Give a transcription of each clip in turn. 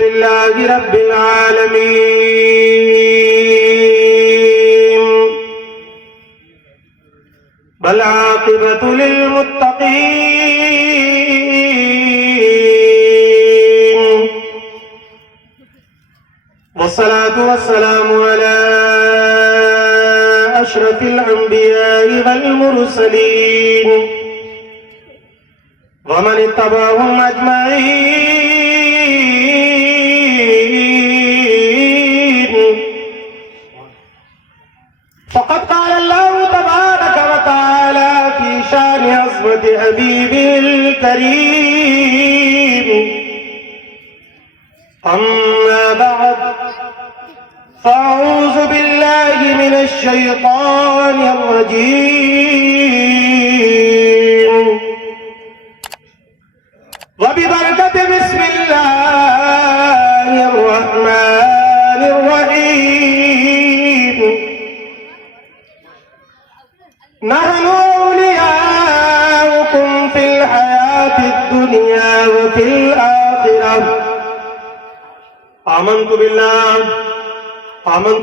लिल्लाहि रब्बिल आलमीन वल आक़िबतु लिल मुत्तक़ीन वस्सलातु वस्सलामु अला अशरफिल अंबियाइ वल मुरसलीन वमन इत्तबअहुम अजमईन फ़क़द क़ाल अल्लाहु तबारक व तआला फ़ी शान अज़मति हबीबिल करीम अम्मा बअद फ़अऊज़ु बिल्लाहि मिनश शैतानिर रजीम वबिबरकति बिस्मिल्लाहिर रहमानिर रहीम नहनु औलियाउकुम फिल हयातिद दुनिया व फिल आखिरह आमन्तु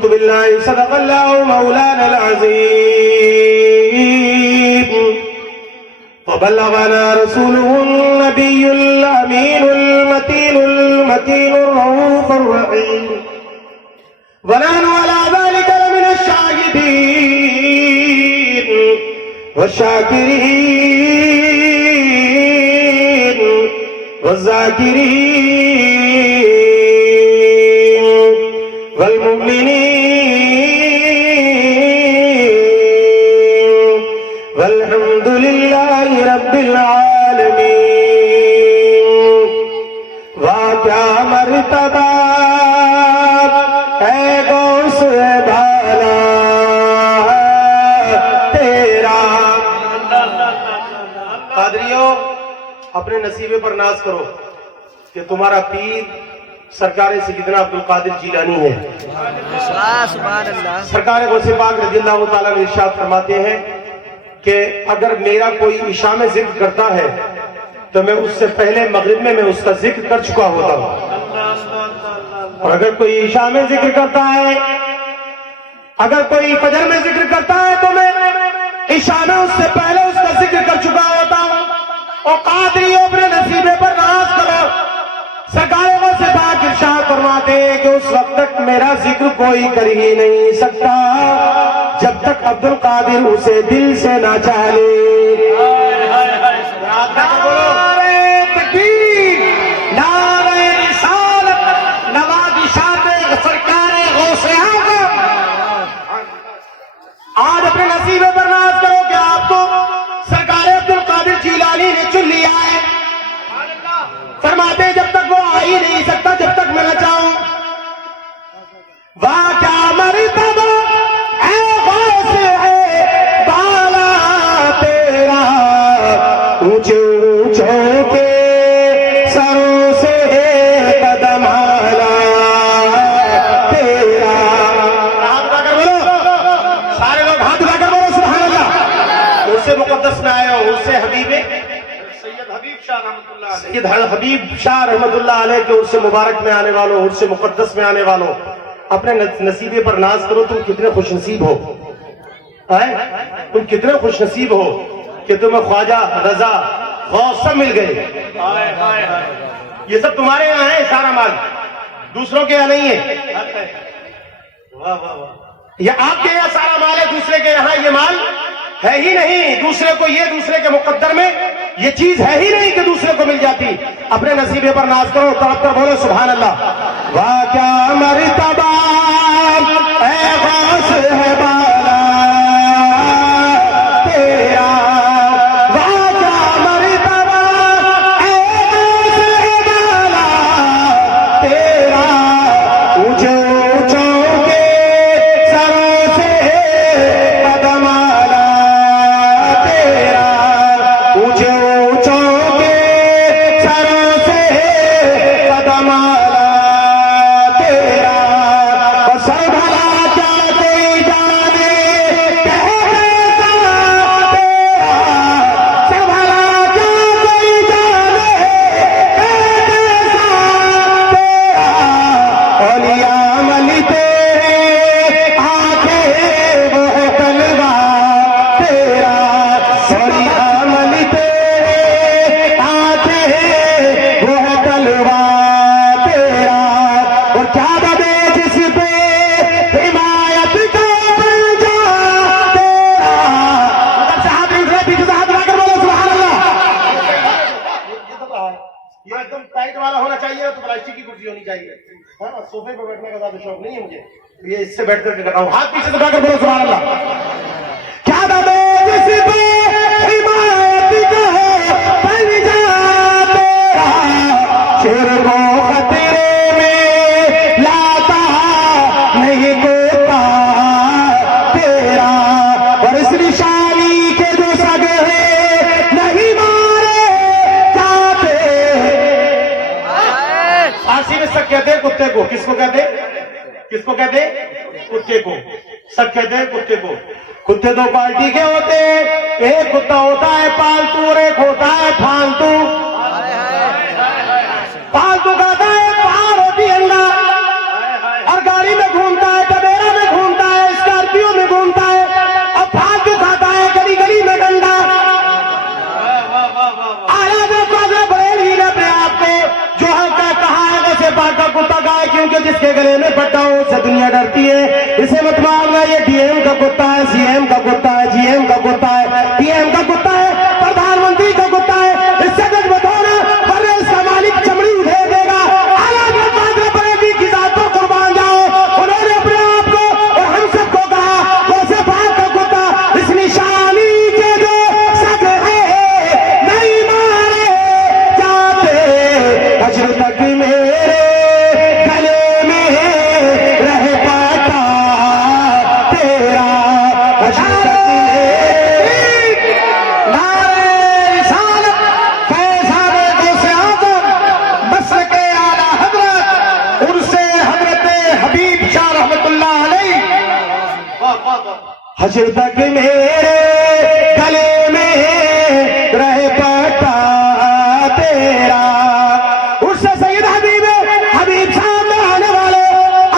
बिल्लाहि सदक़ल्लाहु मौलानल अज़ीम वबल्लगना रसूलुहुन नबियुल अमीनुल मतीनुल मतीनुर रऊफुर रहीम वनहनु अला ज़ालिका लमिनश शाहिदीन वश्शाकिरीन वज़्ज़ाकिरीन वल्मुमिनीन वल्हम्दुलिल्लाहि रब्बिल आलमीन। वाह क्या मर्तबा है गौस बाला तेरा। कादरियों, अपने नसीबे पर नाज करो कि तुम्हारा पीर सरकार सैयदना अब्दुल कादिर जीलानी है। सरकार गौसे पाक रज़ियल्लाहु ताला अन्हु इरशाद फरमाते हैं कि अगर मेरा कोई इशा में जिक्र करता है तो मैं उससे पहले मगरिब में मैं उसका जिक्र कर चुका होता हूँ, और अगर कोई इशा में जिक्र करता है, अगर कोई फजर में जिक्र करता है तो मैं इशा में उससे पहले उसका जिक्र कर चुका होता हूँ। और कादरियों, अपने नसीबे पर नाज करो। सरकार से पाक इरशाद फरमाते हैं कि उस वक्त तक मेरा जिक्र कोई कर ही नहीं सकता जब तक अब्दुल कादिर उसे दिल से ना चाहे। नारे तकबीर, नारे रिसालत, नवाज़िशात सरकार गौसे आज़म। आज अपने नसीबे पर नाज करो कि आपको सरकार अब्दुल कादिर जीलानी ने चुन लिया है। फरमाते जब तक वो आ ही नहीं सकता जब तक मैं न चाहूं। वाह क्या मर्तबा है गौस है बाला तेरा, ऊंचे ऊंचों के सरों से कदम आला तेरा। हाथ उठाकर बोलो, सारे लोग हाथ उठाकर बोलो सुभान अल्लाह। उससे मुकद्दस में आए हो, उससे हबीबे सैयद हबीब शाह रहमतुल्लाह अलैह के उर्स मुबारक में आने वालों, उर्स मुकद्दस में आने वालों, अपने नसीबे पर नाज करो। तुम कितने खुशनसीब हो, तुम कितने खुशनसीब हो कि तुम्हें ख्वाजा, रजा, गौस सब मिल गए। ये सब तुम्हारे यहाँ है, सारा माल दूसरों के यहाँ नहीं है। वाह वाह वाह, ये आपके यहाँ सारा माल है, दूसरे के यहाँ ये माल है ही नहीं। दूसरे को ये, दूसरे के मुकद्दर में ये चीज है ही नहीं कि दूसरे को मिल जाती। अपने नसीबे पर नाज करो, तड़प कर बोलो सुभान अल्लाह। वाह क्या मर्तबा है गौस है बाला तेरा, वाह क्या मर्तबा है गौस है बाला तेरा, ऊंचे ऊंचों के सरों से कदम आला तेरा, ऊंचे ऊंचों के सरों से कदम आला तेरा। और सर भला क्या कोई जान कुर्सी होनी चाहिए। हाँ, सोफे पे बैठने का ज्यादा शौक नहीं है मुझे, ये इससे बैठ करके कर रहा हूँ। हाथ पीछे दबाकर बोलो सुभान अल्लाह। क्या दबे जिस पे हिमायत का बन जाते शेर को खतरे में लाता नहीं कोता तेरा, और इस निशानी के जो सगे नहीं मारे जाते। फारसी में सग कहते हैं कुत्ते को। किसको कहते? किसको कहते? कुत्ते को। सब कहते हैं कुत्ते को। कुत्ते दो क्वालिटी के होते हैं, एक कुत्ता होता है पालतू और एक होता है फालतू। फालतू खाता है बाहर होती अंडा और गाड़ी में घूमता है, टबेरा में घूमता है, स्कॉर्पियो में घूमता है, और फालतू खाता है गली गली में डंडा। बड़े अपने आप को जो हल्का कहा है वैसे बाका कुत्ता का है, क्योंकि जिसके गले में पट्टा हो उससे दुनिया डरती है। इसे मत मारना, ये डीएम का कुत्ता है, सीएम का कुत्ता है, जीएम का कुत्ता है, पीएम का कुत्ता है, प्रधानमंत्री का कुत्ता है। इससे कुछ बताओ ना, वरना इसका मालिक चमड़ी उधेड़ देगा। बरेली की जात को कुर्बान जाओ। उन्होंने अपने आप को और हम सबको कहा वैसे बात का कुत्ता, इस निशानी के जो सग है नहीं मारे जाते, हश्र तक मेरे गले में रह पाता तेरा, हश्र तक हश्र तक मेरे गले में रह पाता तेरा। उससे सैयद हबीब सामने आने वाले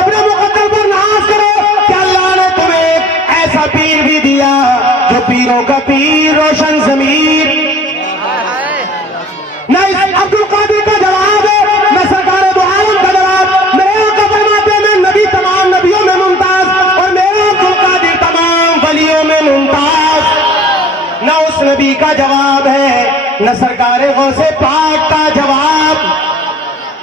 अपने मुकद्दर पर नाज करो कि अल्लाह ने तुम्हें ऐसा पीर भी दिया जो पीरों का पीर रोशन ज़मीर। न अब्दुल कादिर का जवाब है, न सरकार दो आलम का जवाब। मेरे आका फरमाते हैं मैं नबी तमाम नबियों में मुमताज, और मेरा अब्दुल कादिर तमाम वलियों में मुमताज। न उस नबी का जवाब है, न सरकार गौसे पाक का जवाब।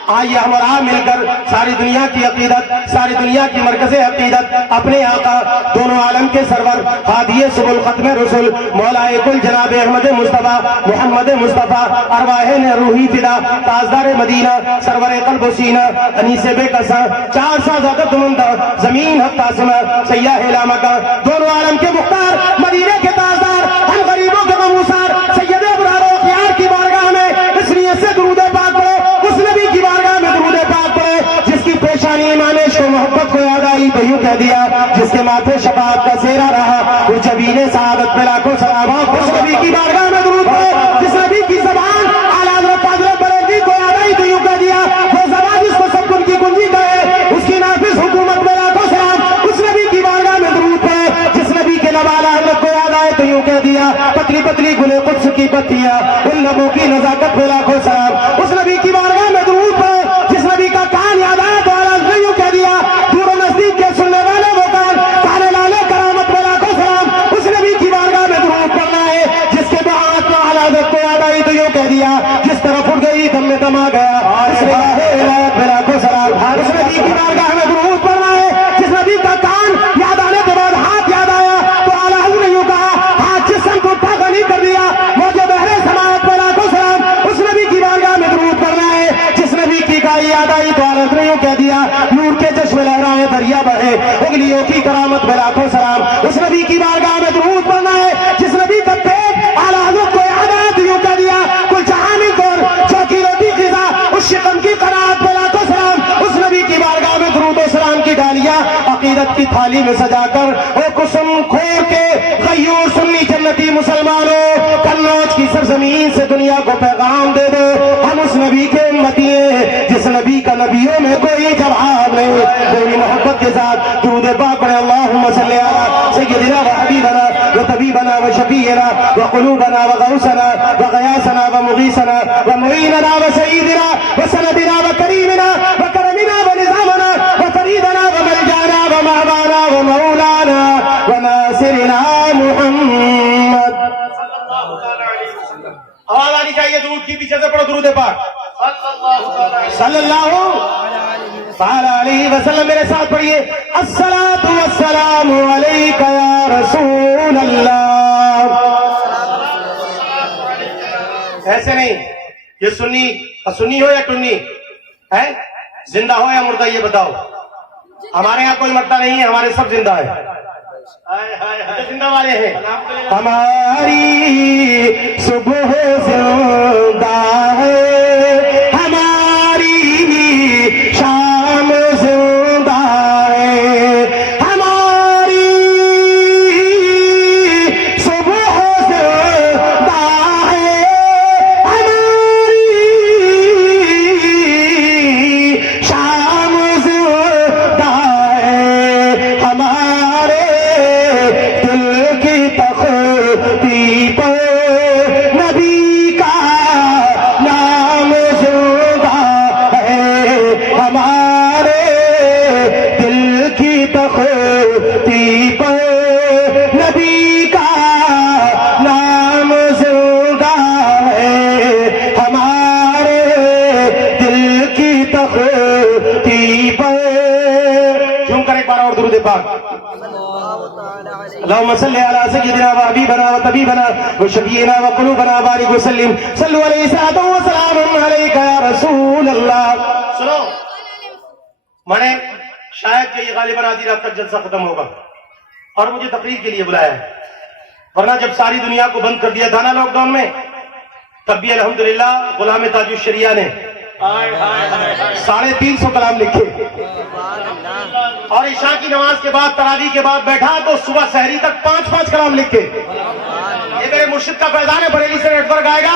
आइए हम और आप मिलकर सारी दुनिया की अकीदत, सारी दुनिया की मरकज़े अकीदत अपने आका दोनों आलम के सरवर हादिये सुबुल खत्म रसूल मौलाए कुल जनाब अहमद मुस्तफ़ा मोहम्मद मुस्तफ़ा अरवाहे ने रूही फिदा ताजदार मदीना सरवर क़ल्ब सीना अनीसे बेकसा चार साज़ात तुमंदा जमीन हत्तासमा सय्याह लामका दोनों आलम के मुख्तार मदीने के ताजदार हम गरीबों के ममूसार सैयद अबरार ख़ियार की बारगाह में इस नियत से दुरूद पाक पढ़ो, उस नबी की बारगाह में दुरूद पाक पढ़ो जिसकी पेशानी ईमान इश्क़ मोहब्बत को याद आई तो यूं कह दिया, जिसके माथे शफाअत का सेहरा रहा उस जबीने सआदत पे लाखों सलावा। उस नबी की बारगाह में दुरूद पढ़ो जिस नबी की ज़बान आला हज़रत फ़ाज़िल बरेलवी को याद आई तो यूं कह दिया, वो ज़बान जिसको सब कुछ की कुंजी कहे उसकी नाफिज़ हुकूमत पे लाखों सलाम। उस नबी की बारगाह में दुरूद पढ़ो जिस नबी के लब आला हज़रत को याद आए तो यूं कह दिया, पतली पतली गुले कुद्स की पत्तियां उन लबों की नज़ाकत पे लाखों सलाम। उस नबी की बारगाह में दुरूद पढ़ो जिस नबी का कान याद आया तो आला हज़रत ने यूं कह दिया, दूर नजदीक के सुनने वाले वो कान काने लाले करामत पे लाखों सलाम। उस नबी की बारगाह में दुरूद पढ़ना है जिसके बात में आला हज़रत को याद आई तो यूं कह दिया, जिस तरफ उड़ गई दम में दम आ गया पे लाखों सलाम। उस नबी की बारगाह में दुरूद पढ़ना है जिस नबी का कान याद आने के बाद हाथ याद आया तो आला हज़रत ने यूं कहा, हाथ जिस्म को उठा गनी कर दिया मौजे बहरे समाअत पे लाखों सलाम। उस नबी की बारगाह में दुरूद पढ़ना है जिस नबी की गाय याद आई तो आला हज़रत ने यूं कह दिया, नूर के चश्मे लहराए दरिया बहे उंगलियों की करामत पे लाखों सलाम। उस नबी की बारगाह में दुरूद पढ़ना है जिस नबी का पेट आला हज़रत को याद आया तो यूं कह दिया, कुल जहानी और चौकी रोटी ग़िज़ा उस शिकम की क़नाअत पे लाखों सलाम। उस नबी की बारगाह में दुरूद और सलाम की डालियां अकीदत की थाली में सजाकर ओ कुसुम खोर के गयूर सुन्नी जन्नती मुसलमानों कन्नौज की सरजमीन से दुनिया को पैगाम दे दो, हम उस नबी के उम्मती हैं जिस नबी का नबियों में कोई जवाब नहीं। कोई मोहब्बत के साथ दुरूद पाक पढ़े, अल्लाहुम्मा सल्ली अला सय्यिदिना व हबीबना व तबीबना व शफीना व क़ुलूबना व गौसना व ग़यासना व मुगीसना व मुईनना व सय्यिदिना व सनदिना व करीमिना व करमिना व निज़ामना व फरीदना व मलजाना व महवाना व मौलाना व नासिरना मुहम्मद। आवाज आनी चाहिए दुरूद की, पीछे से पढ़ो दुरूद पाक सल्लल्लाहु सल्लल्लाहु अलैहि वसल्लम। मेरे साथ पढ़िए, अस्सलातु वस्सलामु अलैका या रसूल अल्लाह। ऐसे नहीं, ये सुन्नी हो या टुन्नी है, जिंदा हो या मुर्दा, ये बताओ। हमारे यहाँ कोई मरता नहीं है, हमारे सब जिंदा है, जिंदा वाले हैं। हमारी सुबह जिंदा है, हमारी शाम जिंदा है, हमारी सुबह जिंदा है, हमारी शाम जिंदा है, हमारे दिल की तख्ती पर नबी का नाम जिंदा है, हमारे दिल की तख्ती पर नबी का नाम जिंदा है, हमारे दिल की तख्ती पर। क्यों करें एक बार और दुरूद पाक। अल्लाहुम्मा सल्ली अला सय्यिदिना व हबीबना व तबीबना व शफीना व क़ुलूबना बारिक व सल्लिम सल्लु अलैहि व सलाम अलैका या रसूल अल्लाह। सुनो, मैंने शायद कि ये गालिबन आधी रात तक जलसा खत्म होगा और मुझे तकरीर के लिए बुलाया है, वरना जब सारी दुनिया को बंद कर दिया था ना लॉकडाउन में, तब भी अल्हम्दुलिल्लाह गुलाम ताजुश शरिया ने 350 कलाम लिखे और इशा की नमाज के बाद, तरावी के बाद बैठा तो सुबह सहरी तक 5-5 कलाम लिखे। ये मेरे मुर्शिद का फैजान है, बरेली से नेटवर्क आएगा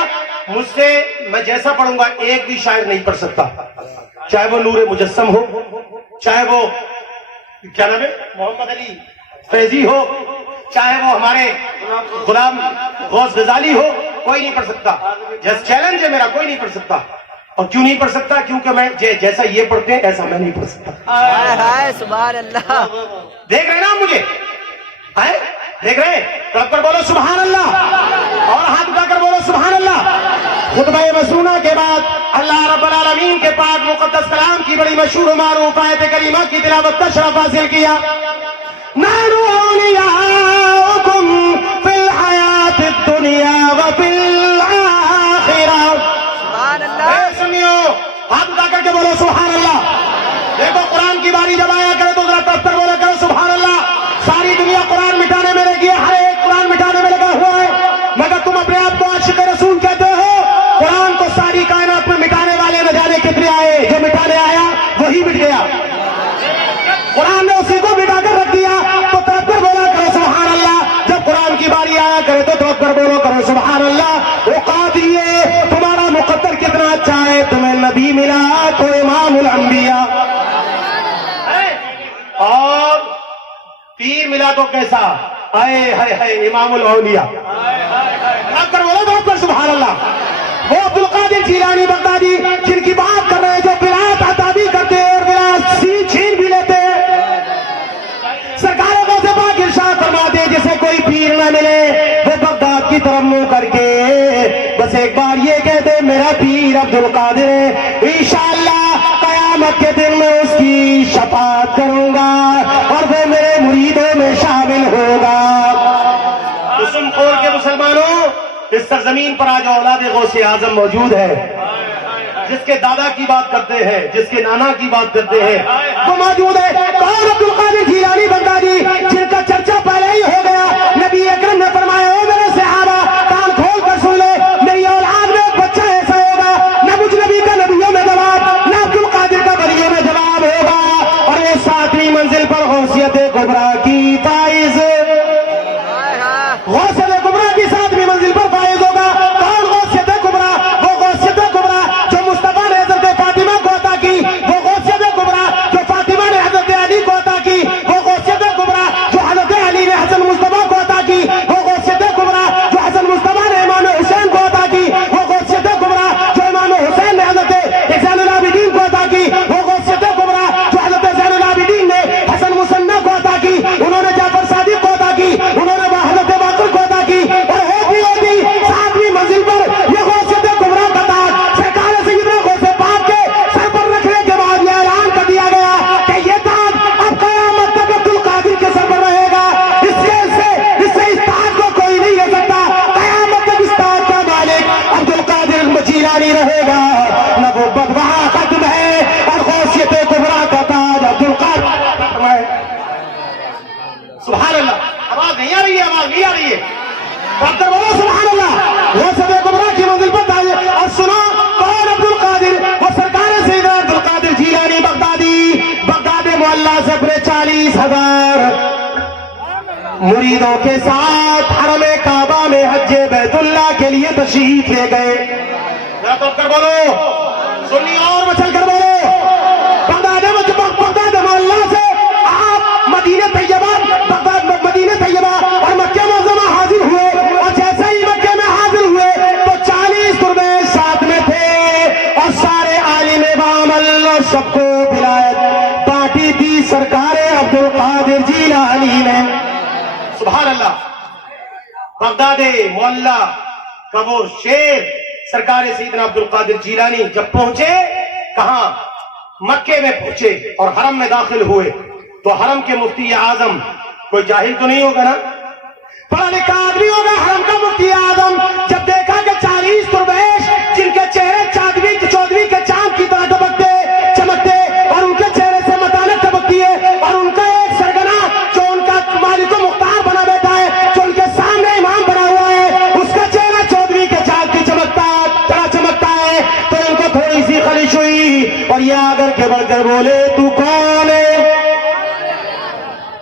मुझसे, मैं जैसा पढ़ूंगा एक भी शायर नहीं पढ़ सकता, चाहे वो नूरे मुजस्सम हो, चाहे वो क्या नाम है मोहम्मद अली फैजी हो, चाहे वो हमारे गुलाम गौस गजाली हो, कोई नहीं पढ़ सकता। जस्ट चैलेंज है मेरा, कोई नहीं पढ़ सकता। और क्यों नहीं पढ़ सकता? क्योंकि मैं जैसा ये पढ़ते हैं ऐसा मैं नहीं पढ़ सकता। हाय सुभान अल्लाह। देख रहे हैं ना मुझे, है देख रहे हैं, तब कर बोलो सुभान अल्लाह और हाथ उठाकर बोलो सुभान अल्लाह। खुतबा मसनूना के बाद अल्लाह रब्बुल आलमीन के पाक मुकद्दस कलाम की बड़ी मशहूर मारूफ आयत करीमा की तिलावत का शरफ हासिल किया। नानु औलियाकुम फिल हयातिद दुनिया व फिल आखिरा। सुभान अल्लाह। सुनियो, हाथ उठा करके बोलो सुभान अल्लाह। देखो कुरान की बारी जब आया करे तो जरा तब बोला करो सुभान अल्लाह। सारी दुनिया कुरान मिटाने में लगी है, हर एक कुरान मिटाने में लगा हुआ है, मगर तुम अपने आप को आशिक रसूल कहते हो। कुरान को सारी कायनात में मिटाने वाले न जाने कितने आए, जो मिटाने आया वही मिट गया। कुरान ने उसी को मिटा कर रख दिया, तो तब बोला करो सुभान अल्लाह। जब कुरान की बारी आया करे तो तब बोलो करो सुभान अल्लाह। वो कादिए तुम्हारा मुकद्दर कितना अच्छा है, तुम्हें नबी मिला तो इमामुल अंबिया, और पीर मिला तो कैसा, आए हाय हाय इमामुल औलिया। अब कर बोलो बहुत पर सुभान अल्लाह। वो अब्दुल कादिर जीलानी बगदादी जिनकी बात कर रहे हैं, जो विलायत अता भी करते हैं और विलायत छीन भी लेते हैं, सरकारों को से पाक इरशाद फरमाते जिसे कोई पीर न मिले वो बगदाद की तरफ मुंह करके बस एक बार ये कहते मेरा पीर अब्दुल कादिर है, इंशाअल्लाह कयामत के दिन में उसकी शफाअत करूंगा और वो मेरे मुरीदों में शामिल होगा। तो सुन खोल के मुसलमानों, इस सरजमीन पर आज औलाद गौसे आजम मौजूद है, जिसके दादा की बात करते हैं, जिसके नाना की बात करते हैं, वो मौजूद है। कौन? अब्दुल कादिर जीलानी बगदादी, जिनका चर्चा पहले ही हो गया। नबी अकरम ने फरमाया, ओ मेरे सहाबा कान खोल कर सुन ले, मेरी औलाद में एक बच्चा ऐसा होगा, न मुझ नबी का नबियों में जवाब, न अब्दुल कादिर का वलियों में जवाब होगा, और ये 7वीं मंजिल पर गौसियत कुबरा की फाइज, गौसियत कुबरा की 7वीं मंजिल पर फाइज होगा। कौन गौसियत कुबरा? वो गौसियत कुबरा जो मुस्तफा ने हजरत फातिमा को अता की, वो गौसियत कुबरा जो फातिमा ने हजरत अली को अता की, वो गौसियत कुबरा जो आवाज नहीं आ रही है? डॉक्टर बोलो सुभान अल्लाह। वो सब गुमराह की मंजिल पर ताजे और सुनो कौन अब्दुल कादिर, वो सरकार सैयदना अब्दुल कादिर जीलानी बगदाद मोहल्ला से अपने 40,000 मुरीदों के साथ हरम काबा में हज्जे बैतुल्लाह के लिए तशरीफ ले गए। डॉक्टर बोलो सुनिए और मचल कर बोलो। बगदाद मोहल्ला से आप मदीने तैयबा और मक्के मुअज़्ज़मा हाजिर हुए और जैसे ही मक्के में हाजिर हुए तो 40 दुर्वेश साथ में थे और सारे आलिम बामल और सबको विलायत बांटी थी सरकार अब्दुल कादिर जीलानी ने। सुभान अल्लाह। बगदाद मोहल्ला का वो शेर सरकार सैयदना अब्दुल कादिर जीलानी जब पहुंचे, कहां? मक्के में पहुंचे और हरम में दाखिल हुए तो हरम के मुफ्ती आजम, कोई जाहिल तो नहीं होगा ना, पढ़ा लिखा आदमी होगा, हरम का मुफ्ती आजम जब देखा कि 40 दुर्वेश जिनके चेहरे चौदवी के चांद की तरह चमकते और उनके चेहरे से मतानत चमकती है और उनका एक सरगना जो उनका मालिक मुख्तार बना बैठा है, जो उनके सामने इमाम बना हुआ है, उसका चेहरा चौदवी के चांद की चमकता है, तो इनको थोड़ी सी खलिश हुई और ये आकर के बढ़कर बोले तू कौन है?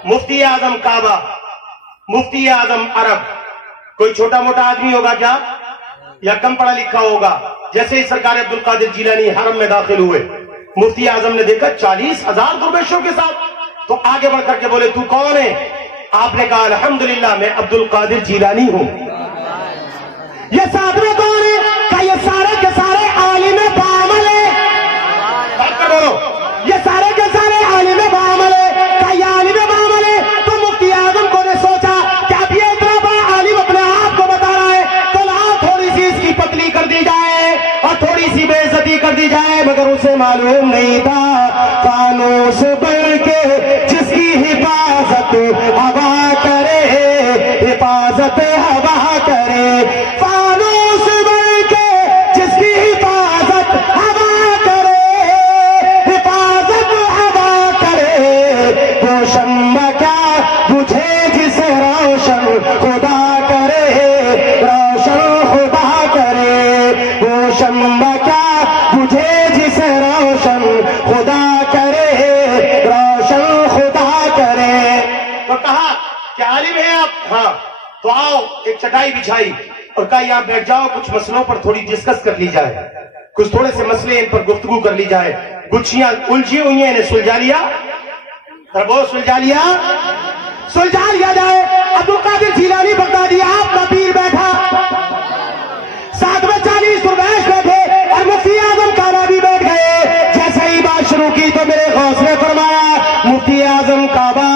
मुफ्ती आजम काबा, मुफ्ती आजम अरब, कोई छोटा मोटा आदमी होगा क्या या कम पढ़ा लिखा होगा? जैसे ही सरकार अब्दुल कादिर जीलानी हरम में दाखिल हुए, मुफ्ती आजम ने देखा 40,000 दुर्वेशों के साथ, तो आगे बढ़कर के बोले तू कौन है? आपने कहा अल्हम्दुलिल्लाह मैं अब्दुल कादिर जीलानी हूं। ये साथ में कौन है? क्या ये सारे के सारे आलिम बामल है? डॉक्टर बोलो ये सारे के सारे आलिम बामल है। क्या ये आलिम बामल है? तो मुफ्ती आजम को ने सोचा कि अब ये इतना बड़ा आलिम अपने आप को बता रहा है तो लाओ थोड़ी सी इसकी पतली कर दी जाए और थोड़ी सी बेइज्जती कर दी जाए। मगर उसे मालूम नहीं था फानूस बन के जिसकी हिफाजत हवा करे, हिफाजत हवा करे, फानूस बन के जिसकी हिफाजत हवा करे, हिफाजत हवा करे, रोशन क्या बुझे जिसे रोशन खुदा करे, रोशन खुदा करे, रोशन क्या बुझे जिसे रोशन खुदा करे, रोशन खुदा करे। तो कहा क्या आलिम है आप? हाँ, तो आओ एक चटाई बिछाई और कहा यहाँ बैठ जाओ, कुछ मसलों पर थोड़ी डिस्कस कर ली जाए, कुछ थोड़े से मसले इन पर गुफ्तगू कर ली जाए। गुच्छियां उलझी हुई हैं, इन्हें सुलझा लिया, वो सुलझा लिया जाए। अब्दुल कादिर जीलानी बगदादी आप का पीर बैठा, साथ में 40 दुर्वेश बैठे और मुफ्ती आजम काबा भी बैठ गए। जैसे ही बात शुरू की तो मेरे गौस ने फरमाया मुफ्ती आजम काबा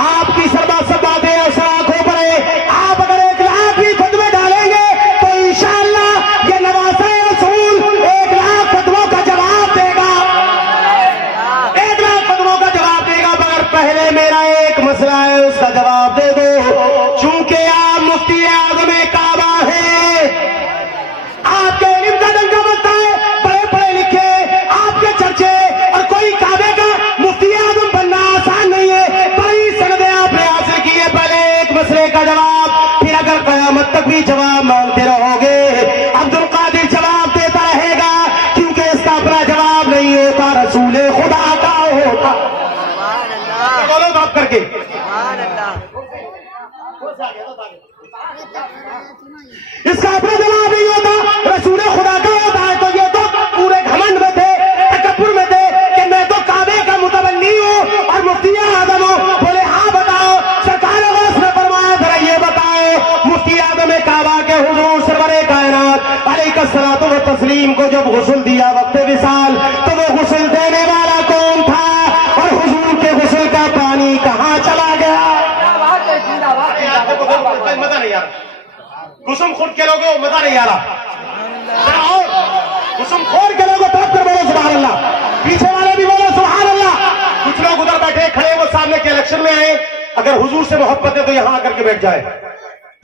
आपकी सब बातें असर आंखों पर है, आप अगर 1 लाख भी फतवे डालेंगे तो इंशाअल्लाह ये नवासा रसूल 1 लाख फतवों का जवाब देगा, 1 लाख फतवों का जवाब देगा। मगर पहले मेरा एक मसला है, उसका जवाब दे दो। चूंकि आप मुफ्ती आजम काबा है, आपके इल्म का डंका बजता है, बड़े पढ़े लिखे आपके चर्चे, और कोई काबे का मुफ्ती आजम बनना आसान नहीं है, बड़ी सनदें आपने हासिल की है। पहले एक मसले का जवाब, फिर अगर कयामत तक भी जवाब मांगते रहोगे अब्दुल कादिर जवाब देता रहेगा, क्योंकि इसका अपना जवाब नहीं होता, रसूल खुदा का होता। बोलो बात करके इसका अपना जवाब नहीं होता, रसूल खुदा का होता है। तो ये तो पूरे घमंड में थे, तकब्बुर में थे कि मैं तो काबे का मुतवल्ली हूँ और मुफ्ती आजम हूँ। बोले हाँ बताओ। सरकार गौस ने फरमाया जरा ये बताओ, मुफ्ती आजम काबा के हुजूर सरवरे कायनात अलैहिस्सलातु व तस्लीम को जब गुस्ल दिया वक्त विसाल, तो वो गुस्ल देने वाला कौन था और हुजूर के गुस्ल का पानी कहाँ चला गया? मजा नहीं आ रहा, कुसुम खुद के लोगों मजा नहीं आ रहा, कुसुम खोर के लोगों तरफ कर बोलो सुभान अल्लाह, पीछे वाले भी बोलो सुभान अल्लाह। कुछ लोग उधर बैठे खड़े, वो सामने के इलेक्शन में आए, अगर हुजूर से मोहब्बत है तो यहां आकर के बैठ जाए।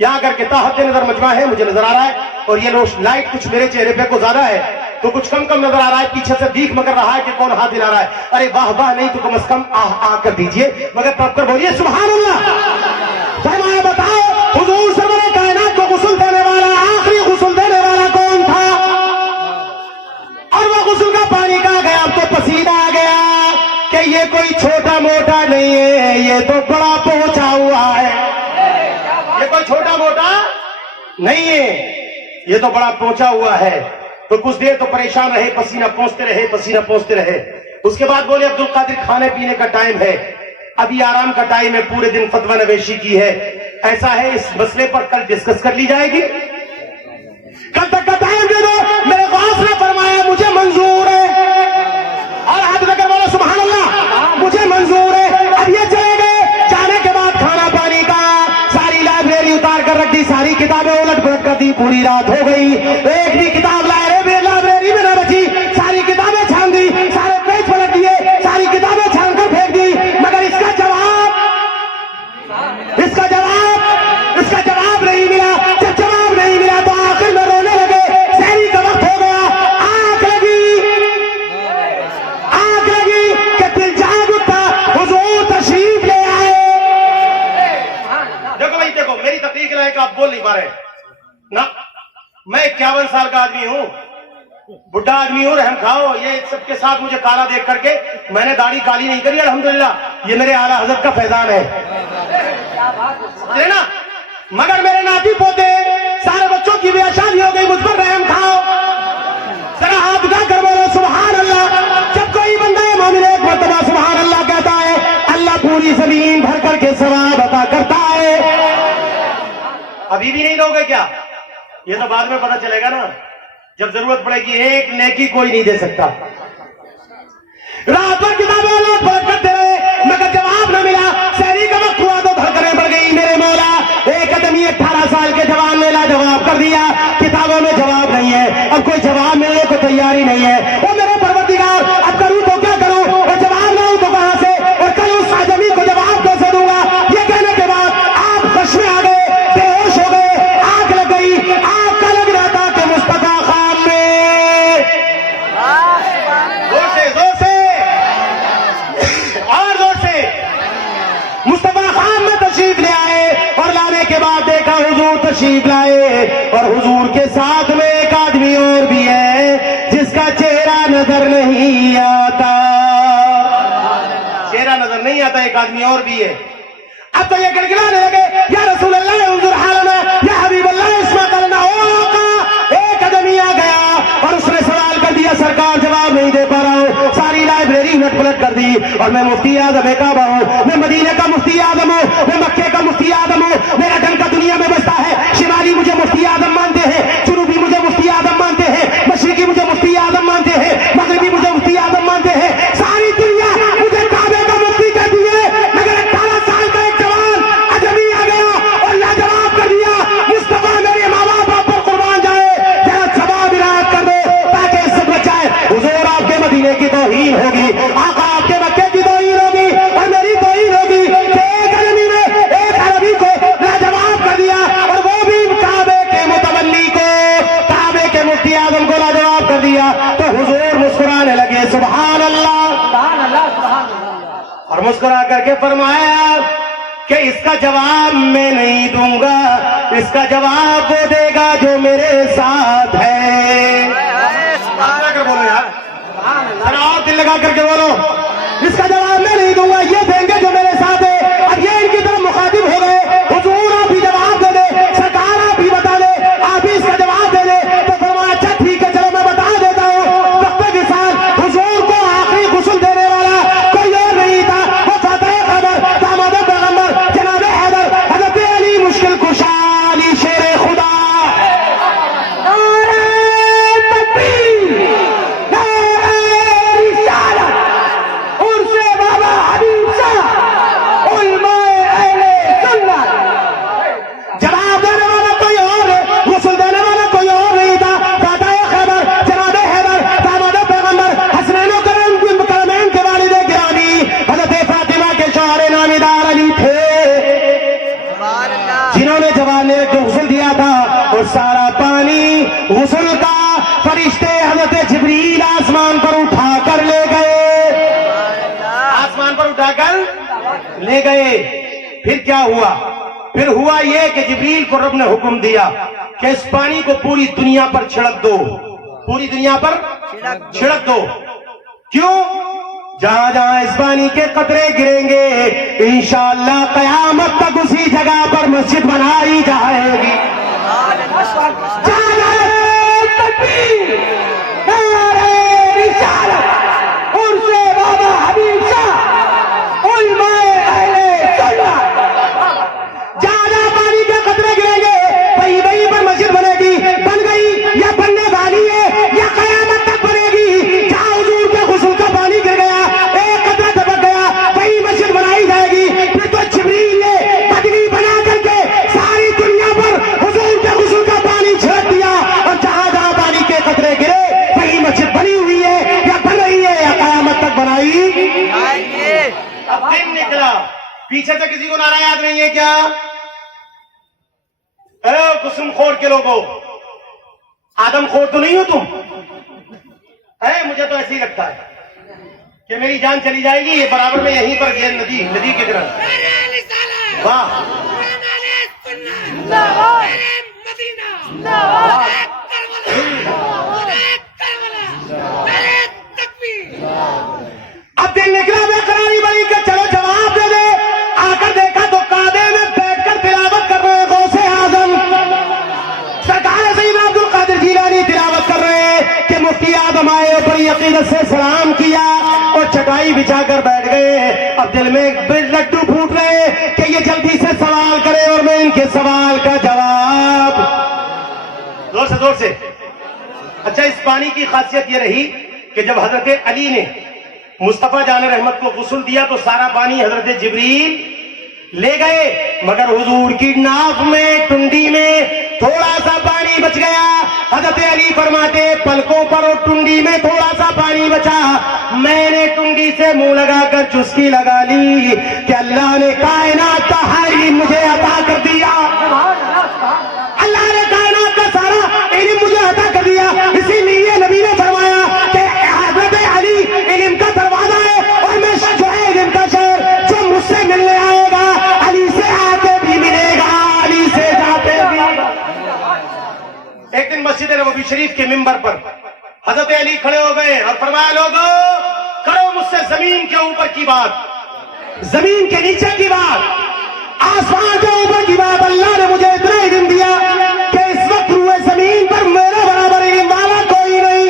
यहां आकर के ताहत नजर मजमा है, मुझे नजर आ रहा है, और ये लाइट कुछ मेरे चेहरे पे को ज्यादा है तो कुछ कम कम नजर आ रहा है, पीछे से दीख मगर रहा है कि कौन हाथ हिला रहा है। अरे वाह वाह नहीं तो कम से कम आह आह कर दीजिए, मगर तब कर बोलिए सुभान अल्लाह। फरमाया बताओ हुजूर सरवरे कायनात को गुस्ल देने वाला, आखिरी गुस्ल देने वाला कौन था? और वो गुस्ल का पानी कहाँ गया? अब तो पसीना आ गया कि ये कोई छोटा मोटा नहीं है, ये तो बड़ा पहुंचा हुआ है। ये कोई छोटा मोटा नहीं है, ये तो बड़ा पहुंचा हुआ है। तो कुछ देर तो परेशान रहे, पसीना पहुंचते रहे, पसीना पहुंचते रहे। उसके बाद बोले अब्दुल कादिर खाने पीने का टाइम है, अभी आराम का टाइम है, पूरे दिन फतवा नवेशी की है। ऐसा है, इस मसले पर कल डिस्कस कर ली जाएगी। कल तक का टाइम दे दो। मेरे गौस ने फरमाया मुझे मंजूर है, और हाथ लेकर बोलो सुभान अल्लाह, मुझे मंजूर है। अब ये चले गए, जाने के बाद खाना पानी का सारी लाइब्रेरी उतार कर रख दी, सारी किताबें उलट पलट कर दी, पूरी रात हो गई, एक भी किताब लाइब्रेरी में न बची। सारी किताबें छान दी, सारे पेज पलट दिए, सारी किताबें छान कर फेंक दी, मगर इसका जवाब नहीं मिला। जब जवाब नहीं मिला तो आखिर में रोने लगे। सहरी का वक्त हो गया, आग लगी कि दिल जाग उठा, हुजूर तशरीफ ले आए। देखो भाई, देखो मेरी तकलीफ है कि आप बोल नहीं पा रहे ना। मैं 51 साल का आदमी हूं, बुढ़ा आदमी हूं, रहम खाओ। ये सबके साथ मुझे काला देख करके मैंने दाढ़ी काली नहीं करी, अल्हम्दुलिल्लाह, ये मेरे आला हजरत का फैजान है ना। मगर मेरे नाती पोते सारे बच्चों की भी शादी हो गई, मुझ पर रहम खाओ। जरा हाथ उठाकर बोलो सुभान अल्लाह। जब कोई बंदा मोमिन एक मर्तबा सुभान अल्लाह कहता है, अल्लाह पूरी जमीन भर करके सवाब अता करता है। अभी भी नहीं दोगे क्या? ये तो बाद में पता चलेगा ना, जब जरूरत पड़ेगी। एक नेकी कोई नहीं दे सकता। रात भर किताबें लोग पलट करते रहे, मगर जवाब न मिला। शहरी का वक्त हुआ तो धड़कनें बढ़ गई। मेरे मौला, एक आदमी 18 साल के जवान ने लाजवाब कर दिया। किताबों में जवाब नहीं है, अब कोई जवाब मिलने को तैयारी नहीं है। वो मेरे परवरदिगार, अब करूं तो क्या करूं, और जवाब लाऊं तो कहां से, और कल उस आदमी को जवाब कैसे दूंगा? ये कहने के बाद आप होश में आ गए, बेहोश हो गए, आग लग गई। आग का लग रहा था कि मुस्तफा खान में जोर से और जोर से मुस्तफा खान में तशरीफ ले आए, और लाने के बाद देखा हुजूर तशरीफ लाए, और हुजूर के साथ में एक आदमी और भी है जिसका चेहरा नजर नहीं आता। चेहरा नजर नहीं आता, एक आदमी और भी है। अब तो ये गिड़गिड़ाने लगे, या रसूल अल्लाह उन्जुर हालना, या हबीब अल्लाह इस्मा करना। एक आदमी आ गया और उसने सवाल कर दिया, सरकार जवाब नहीं दे पा रहा हूं। सारी लाइब्रेरी उलट पलट कर दी, और मैं मुफ्ती आजम काबा हूं, मैं मदीने का मुफ्ती आजम हूं, मैं मक्के का मुफ्ती आजम हूं। मेरा डंका दुनिया में बजता है। शिमाली मुझे मुफ्ती आजम मानते हैं, जुनूबी मुझे मुफ्ती आजम मानते हैं, मशरिकी मुझे मुफ्ती आजम मानते हैं, मगरिबी मुझे मुफ्ती आजम मानते हैं। सारी दुनिया मुझे काबे का मुफ्ती कहती है, मगर 18 साल का एक जवान अजमी आ गया और लाजवाब कर दिया। मुस्तफा मेरे माँ बाप पर कुर्बान जाए, जरा जवाब इनायत कर दो ताकि इज्जत बचाए। हुजूर आपके मदीने की तौहीन होगी, आका आपके मक्के की तौहीन होगी, और मेरी तौहीन होगी कि एक आदमी ने एक अरबी को लाजवाब कर दिया, और वो भी काबे के मुतवल्ली को, काबे के मुफ्ती आजम को लाजवाब कर दिया। तो हुजूर मुस्कुराने लगे, सुभान अल्लाह, और मुस्कुरा करके फरमाया कि इसका जवाब मैं नहीं दूंगा, इसका जवाब वो देगा जो मेरे साथ है। बोलो यार, जरा और दिल लगा करके बोलो, इसका जवाब मैं नहीं दूंगा, ये देंगे जो मेरे साथ है। अब ये इनकी तरफ मुखातिब हो गए, हुजूर आप ही जवाब दे दे, सरकार आप ही बता दे, आप ही इसका जवाब दे दे। तो फरमाया अच्छा ठीक है, चलो मैं बता देता हूँ। वक्त के साथ हुजूर को आखिरी गुस्ल देने वाला कोई और नहीं था, वो फातिह खबर दामाद पैगंबर जनाब हैदर हजरत अली मुश्किल कुशा अली शेर खुदा। नारे तकबीर, नारे रिसालत, उनसे बाबा हबीब शाह, उलमाए अहले सुन्नत। जवाब देने वाला कोई और, गुस्ल देने वाला कोई और नहीं था। फातिह खबर जनाब हैदर दामाद पैगंबर हसनैन व करमैन के वालिद गिरामी हजरत फातिमा के शौहर नामीदार अली थे, सुभान अल्लाह। जिन्होंने जवान ने जो गुस्ल दिया था, और सारा पानी गुस्ल का फरिश्ते हजरत जिब्रील आसमान पर उठा कर ले गए, आसमान पर उठाकर ले गए। फिर क्या हुआ? फिर हुआ ये कि जिब्रील को रब ने हुक्म दिया कि इस पानी को पूरी दुनिया पर छिड़क दो, पूरी दुनिया पर छिड़क दो। क्यों? जहां जहां इस पानी के कतरे गिरेंगे इंशाअल्लाह कयामत तक उसी जगह पर मस्जिद बनाई जाएगी। उनसे बाबा हबीब शाह उलमाए अहले सुन्नत, जहां जहां पानी के कतरे गिरेंगे वहीं वहीं पर मस्जिद बनेगी, बन गई या बनने वाली है या कयामत तक बनेगी। जहां हुजूर के गुस्ल का पानी गिर गया, एक कतरा टपक गया, वही मस्जिद बनाई जाएगी। फिर तो जिब्रील ने बदली बना करके सारी दुनिया पर हुजूर के गुस्ल का पानी छिड़क दिया, और जहां जहां पानी के कतरे गिरे वही मस्जिद बनी हुई है या बन रही है या कयामत तक बनाई। अब दिन निकला, पीछे से किसी को नारा याद नहीं है क्या? अरे कुसुम खोर के लोगों, आदम खोर तो नहीं हो तुम? अरे मुझे तो ऐसे ही लगता है कि मेरी जान चली जाएगी, ये बराबर में यहीं पर गेंद नदी की तरह। वाह अब दिन निकला, मैं करारी बड़ी का चलो जवाब दे दे। आकर देखा तो कादे में बैठकर तिलावत कर रहे हैं गौसे आजम सरकार सईद अब्दुल कादिर जीलानी तिलावत कर रहे हैं कि मुफ्ती आदम आए, बड़ी अकीदत से सलाम किया और चटाई बिछाकर बैठ गए। अब दिल में लड्डू फूट रहे कि ये जल्दी से सवाल करे और मैं इनके सवाल का जवाब जोर से। अच्छा, इस पानी की खासियत ये रही कि जब हजरत अली ने मुस्तफा जाने रहमत को गुस्ल दिया तो सारा पानी हजरत जिब्रील ले गए, मगर हुजूर की नाक में टुंडी में थोड़ा सा पानी बच गया। हजरत अली फरमाते पलकों पर और टुंडी में थोड़ा सा पानी बचा, मैंने टुंडी से मुंह लगाकर चुस्की लगा ली कि अल्लाह ने कायनात का हर इल्म मुझे अता कर दिया, अल्लाह ने कायनात का सारा इल्म मुझे अता कर दिया। इसीलिए नबी ने फरमाया कि हजरत अली इल्म का दरवाजा है और मैं जो है इल्म का शहर, जो मुझसे मिलने आएगा अली से आके भी मिलेगा, अली से जाते भी। एक दिन मस्जिद नबवी शरीफ के मिंबर पर हजरत अली खड़े हो गए और फरमाया, लोगों करो मुझसे जमीन के ऊपर की बात, जमीन के नीचे की बात, आसमान के ऊपर की बात। अल्लाह ने मुझे इतना इल्म दिया कि इस वक्त हुए जमीन पर मेरे बराबर इल्म वाला कोई नहीं।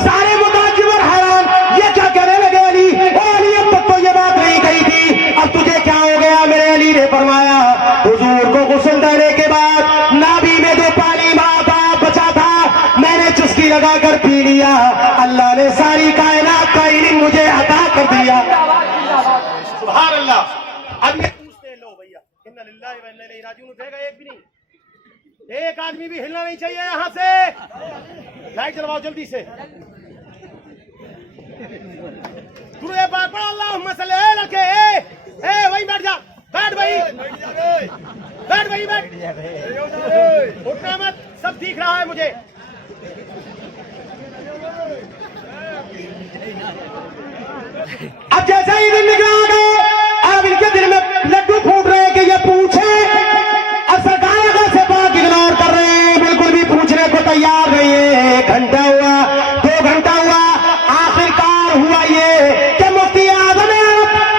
सारे मुताजिब और हैरान, ये क्या कहने लगे अली? ओ अली, अब तक तो ये बात नहीं कही थी, अब तुझे क्या हो गया? मेरे अली ने फरमाया, हुजूर को गुस्ल देने के बाद नाभि में जो पानी बचा था मैंने चुस्की लगाकर पी लिया, अल्लाह ने सारी कायनात का इल्म मुझे अता कर दिया। सुभान अल्लाह। अब ये पूछते लो भैया, इन्ना लिल्लाहि व इन्ना इलैहि राजिऊन उठेगा एक भी नहीं, एक आदमी भी हिलना नहीं चाहिए यहां से। लाइट जलवाओ जल्दी से। दुरूद पाक पढ़ो, अल्लाहुम्मा सल्ली अलैहि। ए वहीं बैठ जा, बैठ भाई, बैठ भाई, बैठ, उठना मत, सब दिख रहा है मुझे। अब जैसे ही दिन निकला गए, अब इनके दिल में लड्डू फूट रहे कि ये पूछे, और सरकार का से पाक इग्नोर कर रहे हैं, बिल्कुल भी पूछने को तैयार नहीं है। 1 घंटा हुआ, 2 घंटा हुआ, आखिरकार हुआ ये कि मुफ्ती आजम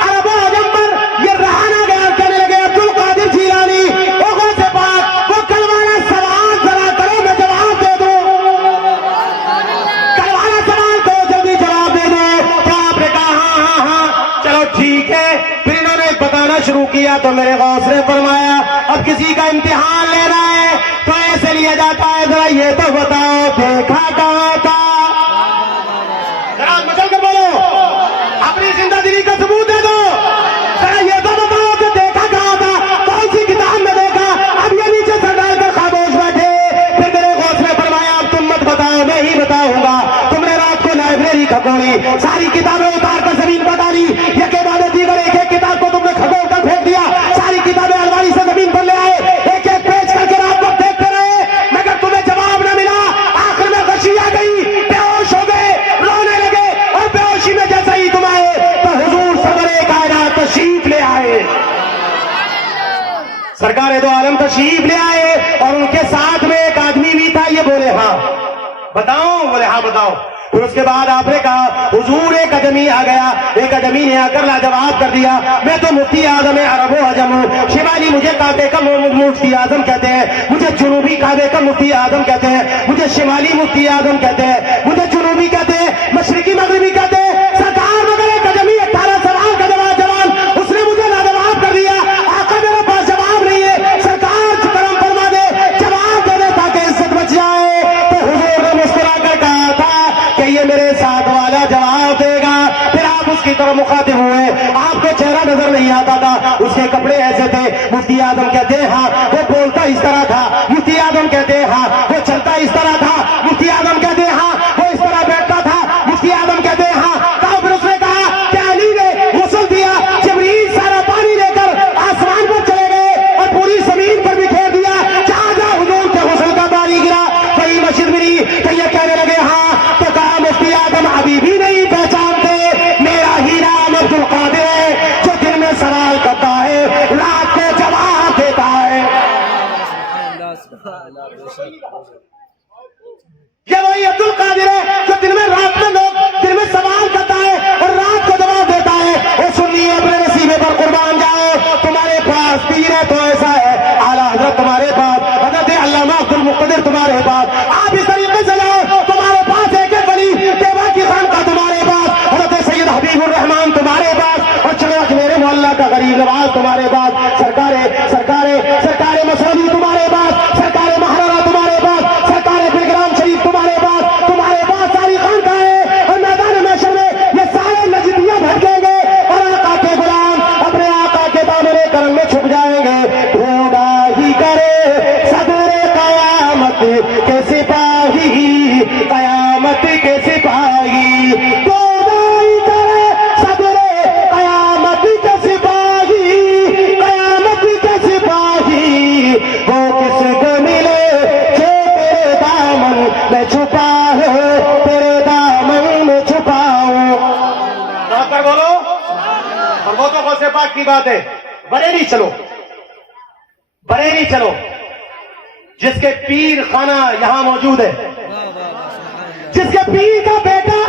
अरब आजम पर ये रहाना गया, कहने लगे अब्दुल कादिर जीलानी लोगों से पाक वो कल वाला सवाल जरा करो, मैं जवाब दे दूं, कल वाला सवाल तो जल्दी जवाब दे दो। तो आपने कहा हाँ, चलो ठीक है। फिर इन्होंने बताना शुरू किया तो मेरे गौस ने फरमाया, अब किसी का इम्तिहान लेना है तो ऐसे लिया जाता है, जरा ये तो बताओ देखा कहाँ था? जरा मचल कर बोलो, अपनी जिंदगी का सबूत दे दो। जरा ये तो बताओ कि देखा कहाँ था, कौन सी किताब में देखा? अब ये नीचे सर डालकर खामोश बैठे। फिर मेरे गौस ने फरमाया, अब तुम मत बताओ, मैं ही बताऊंगा। तुमने रात को लाइब्रेरी खगोली, सारी किताबें उतार कर जमीन पर डाली, एक के बाद दीगर एक एक किताब को तुमने खगोल कर फेंक दिया, सारी किताबें अलमारी से जमीन पर ले आए, एक एक पेज करके रात को देखते रहे, मगर तुम्हें जवाब न मिला। आखिर में गशी आ गई, बेहोश हो गए, रोने लगे, और बेहोशी में जैसे ही तुम आए तो हुजूर सरकार दो आलम तशरीफ ले आए और उनके साथ में एक आदमी भी था। ये बोले हाँ बताओ, बोले हाँ बताओ। फिर उसके बाद आपने कहा हुजूर एक अजमी आ गया, एक अजमी ने आकर लाजवाब कर दिया, मैं तो मुफ्ती आजम अरबो अजम हूँ। शिमाली मुझे काबे का मुफ्ती आजम कहते हैं, मुझे जुनूबी काबे का मुफ्ती आजम कहते हैं, मुझे शिमाली मुफ्ती आजम कहते हैं, मुझे जुनूबी कहते हैं, मशरिकी मगरबी कहते हैं। सरकार मगर एक अजमी 18 सवाल का जवान उसने मुझे लाजवाब कर दिया। आका मेरे पास जवाब नहीं है, सरकार करम फरमा दे, जवाब दे दे ताकि इज्जत बच जाए। तो हुजूर ने मुस्कुरा कर कहा था कि ये मेरे साथ वाला जवाब देगा। फिर आप उसकी तरफ मुखातिब हुए, आपको चेहरा नजर नहीं आता था, उसके कपड़े ऐसे थे। मुफ्ती आजम कहते हैं हाँ वो बोलता इस तरह था, मुफ्ती आजम कहते हैं हाँ वो चलता इस तरह था, मुफ्ती आजम कहते हैं हाँ वो इस तरह बैठता था, मुफ्ती आजम कहते हैं हाँ। कहा फिर उसने कहा कि अली ने गुस्ल दिया, जिब्रील सारा पानी लेकर आसमान पर चले गए और पूरी जमीन पर बिखेर दिया। जहां जहां हुजूर के गुस्ल का पानी गिरा कहीं मस्जिद मिली, तो ये कहने लगे हाँ। तो कहा मुफ्ती आजम अभी भी नहीं पहचानते, मेरा ही नाम अब्दुल कादिर है, जो दिन में सवाल करता है रात को जवाब देता है। ये वही अब्दुल कादिर है जो दिन में रात में लोग दिन में सवाल करता है और रात को जवाब देता है। और सुनिए अपने नसीबे पर कुर्बान जाओ, तुम्हारे पास पीर है तो ऐसा है, आला हजरत तुम्हारे पास, हजरत अल्लामा अब्दुल मुक़्तदिर तुम्हारे पास, आप इस तरीके से जाओ, तुम्हारे पास एक एक वली देवा की खानका तुम्हारे पास, हजरत सैयद हबीबुर रहमान तुम्हारे पास, और चलो मेरे मोहल्ला का गरीब नवाज तुम्हारे पास, सरकारे सरकारे सरकारे मसौदी तुम्हारे पास, सरकारे महाराणा तुम्हारे पास, सरकारे बिलग्राम शरीफ तुम्हारे पास सारी खानकाएं। और मैदान महशर में ये सारे नजदियां भटकेंगे और आका के गुलाम अपने आका के दामने करम में छुप जाएंगे। ढूंढा ही करे सदरे कयामत के सिपाही, कयामत के सिपाही, ढूंढा ही करे सदरे कयामत के सिपाही, कयामत के सिपाही। वो किसको मिले जो तेरे दामन में छुपा हो, तेरे दामन में छुपाओ। पर बोलो, और वो तो गौसे पाक की बात है। बरेली चलो, बरेली चलो, जिसके पीर खाना यहां मौजूद है, जिसके पीर का बेटा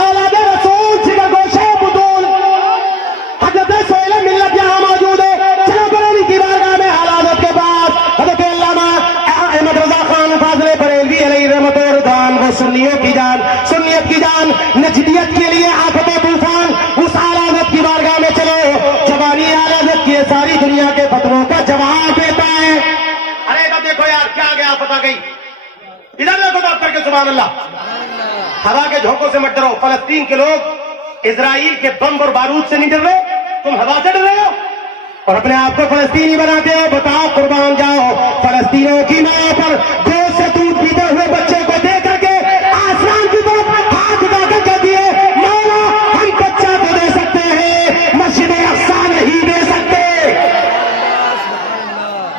औलाद रसूल जिगर गोशे बुतूल हजरत सोहेल मिल्लत यहां मौजूद है। चलो बरेली की बारगाह में हालात के पास हजरत अल्लामा अहमद रजा खान फाज़िल बरेलवी अलैहि रहमत व रिज़वान, वो सुन्नियों की जान, सुन्नियत की जान, नजदियत के लिए आफत तूफान, उस आलादत की बारगाह में चलो, जवानी आलादत की सारी दुनिया के फतवों का जवाब देता है। अरे इधर देखो यार, क्या गया पता गई, इधर देखो बात करके सुभान अल्लाह। हवा के झोंकों से मत डरो, फलस्तीन के लोग इजराइल के बम और बारूद से नहीं डर रहे, तुम हवा से डर रहे हो और अपने आप को फलस्तीनी बनाते हो। बताओ कुर्बान जाओ, फलस्तीनियों की मां पर गोद से दूध पीते हुए बच्चे को दे करके आसमान की तरफ हाथ उठाकर कहती है मौला हम बच्चा तो दे सकते हैं, मस्जिद अक्सा नहीं दे सकते,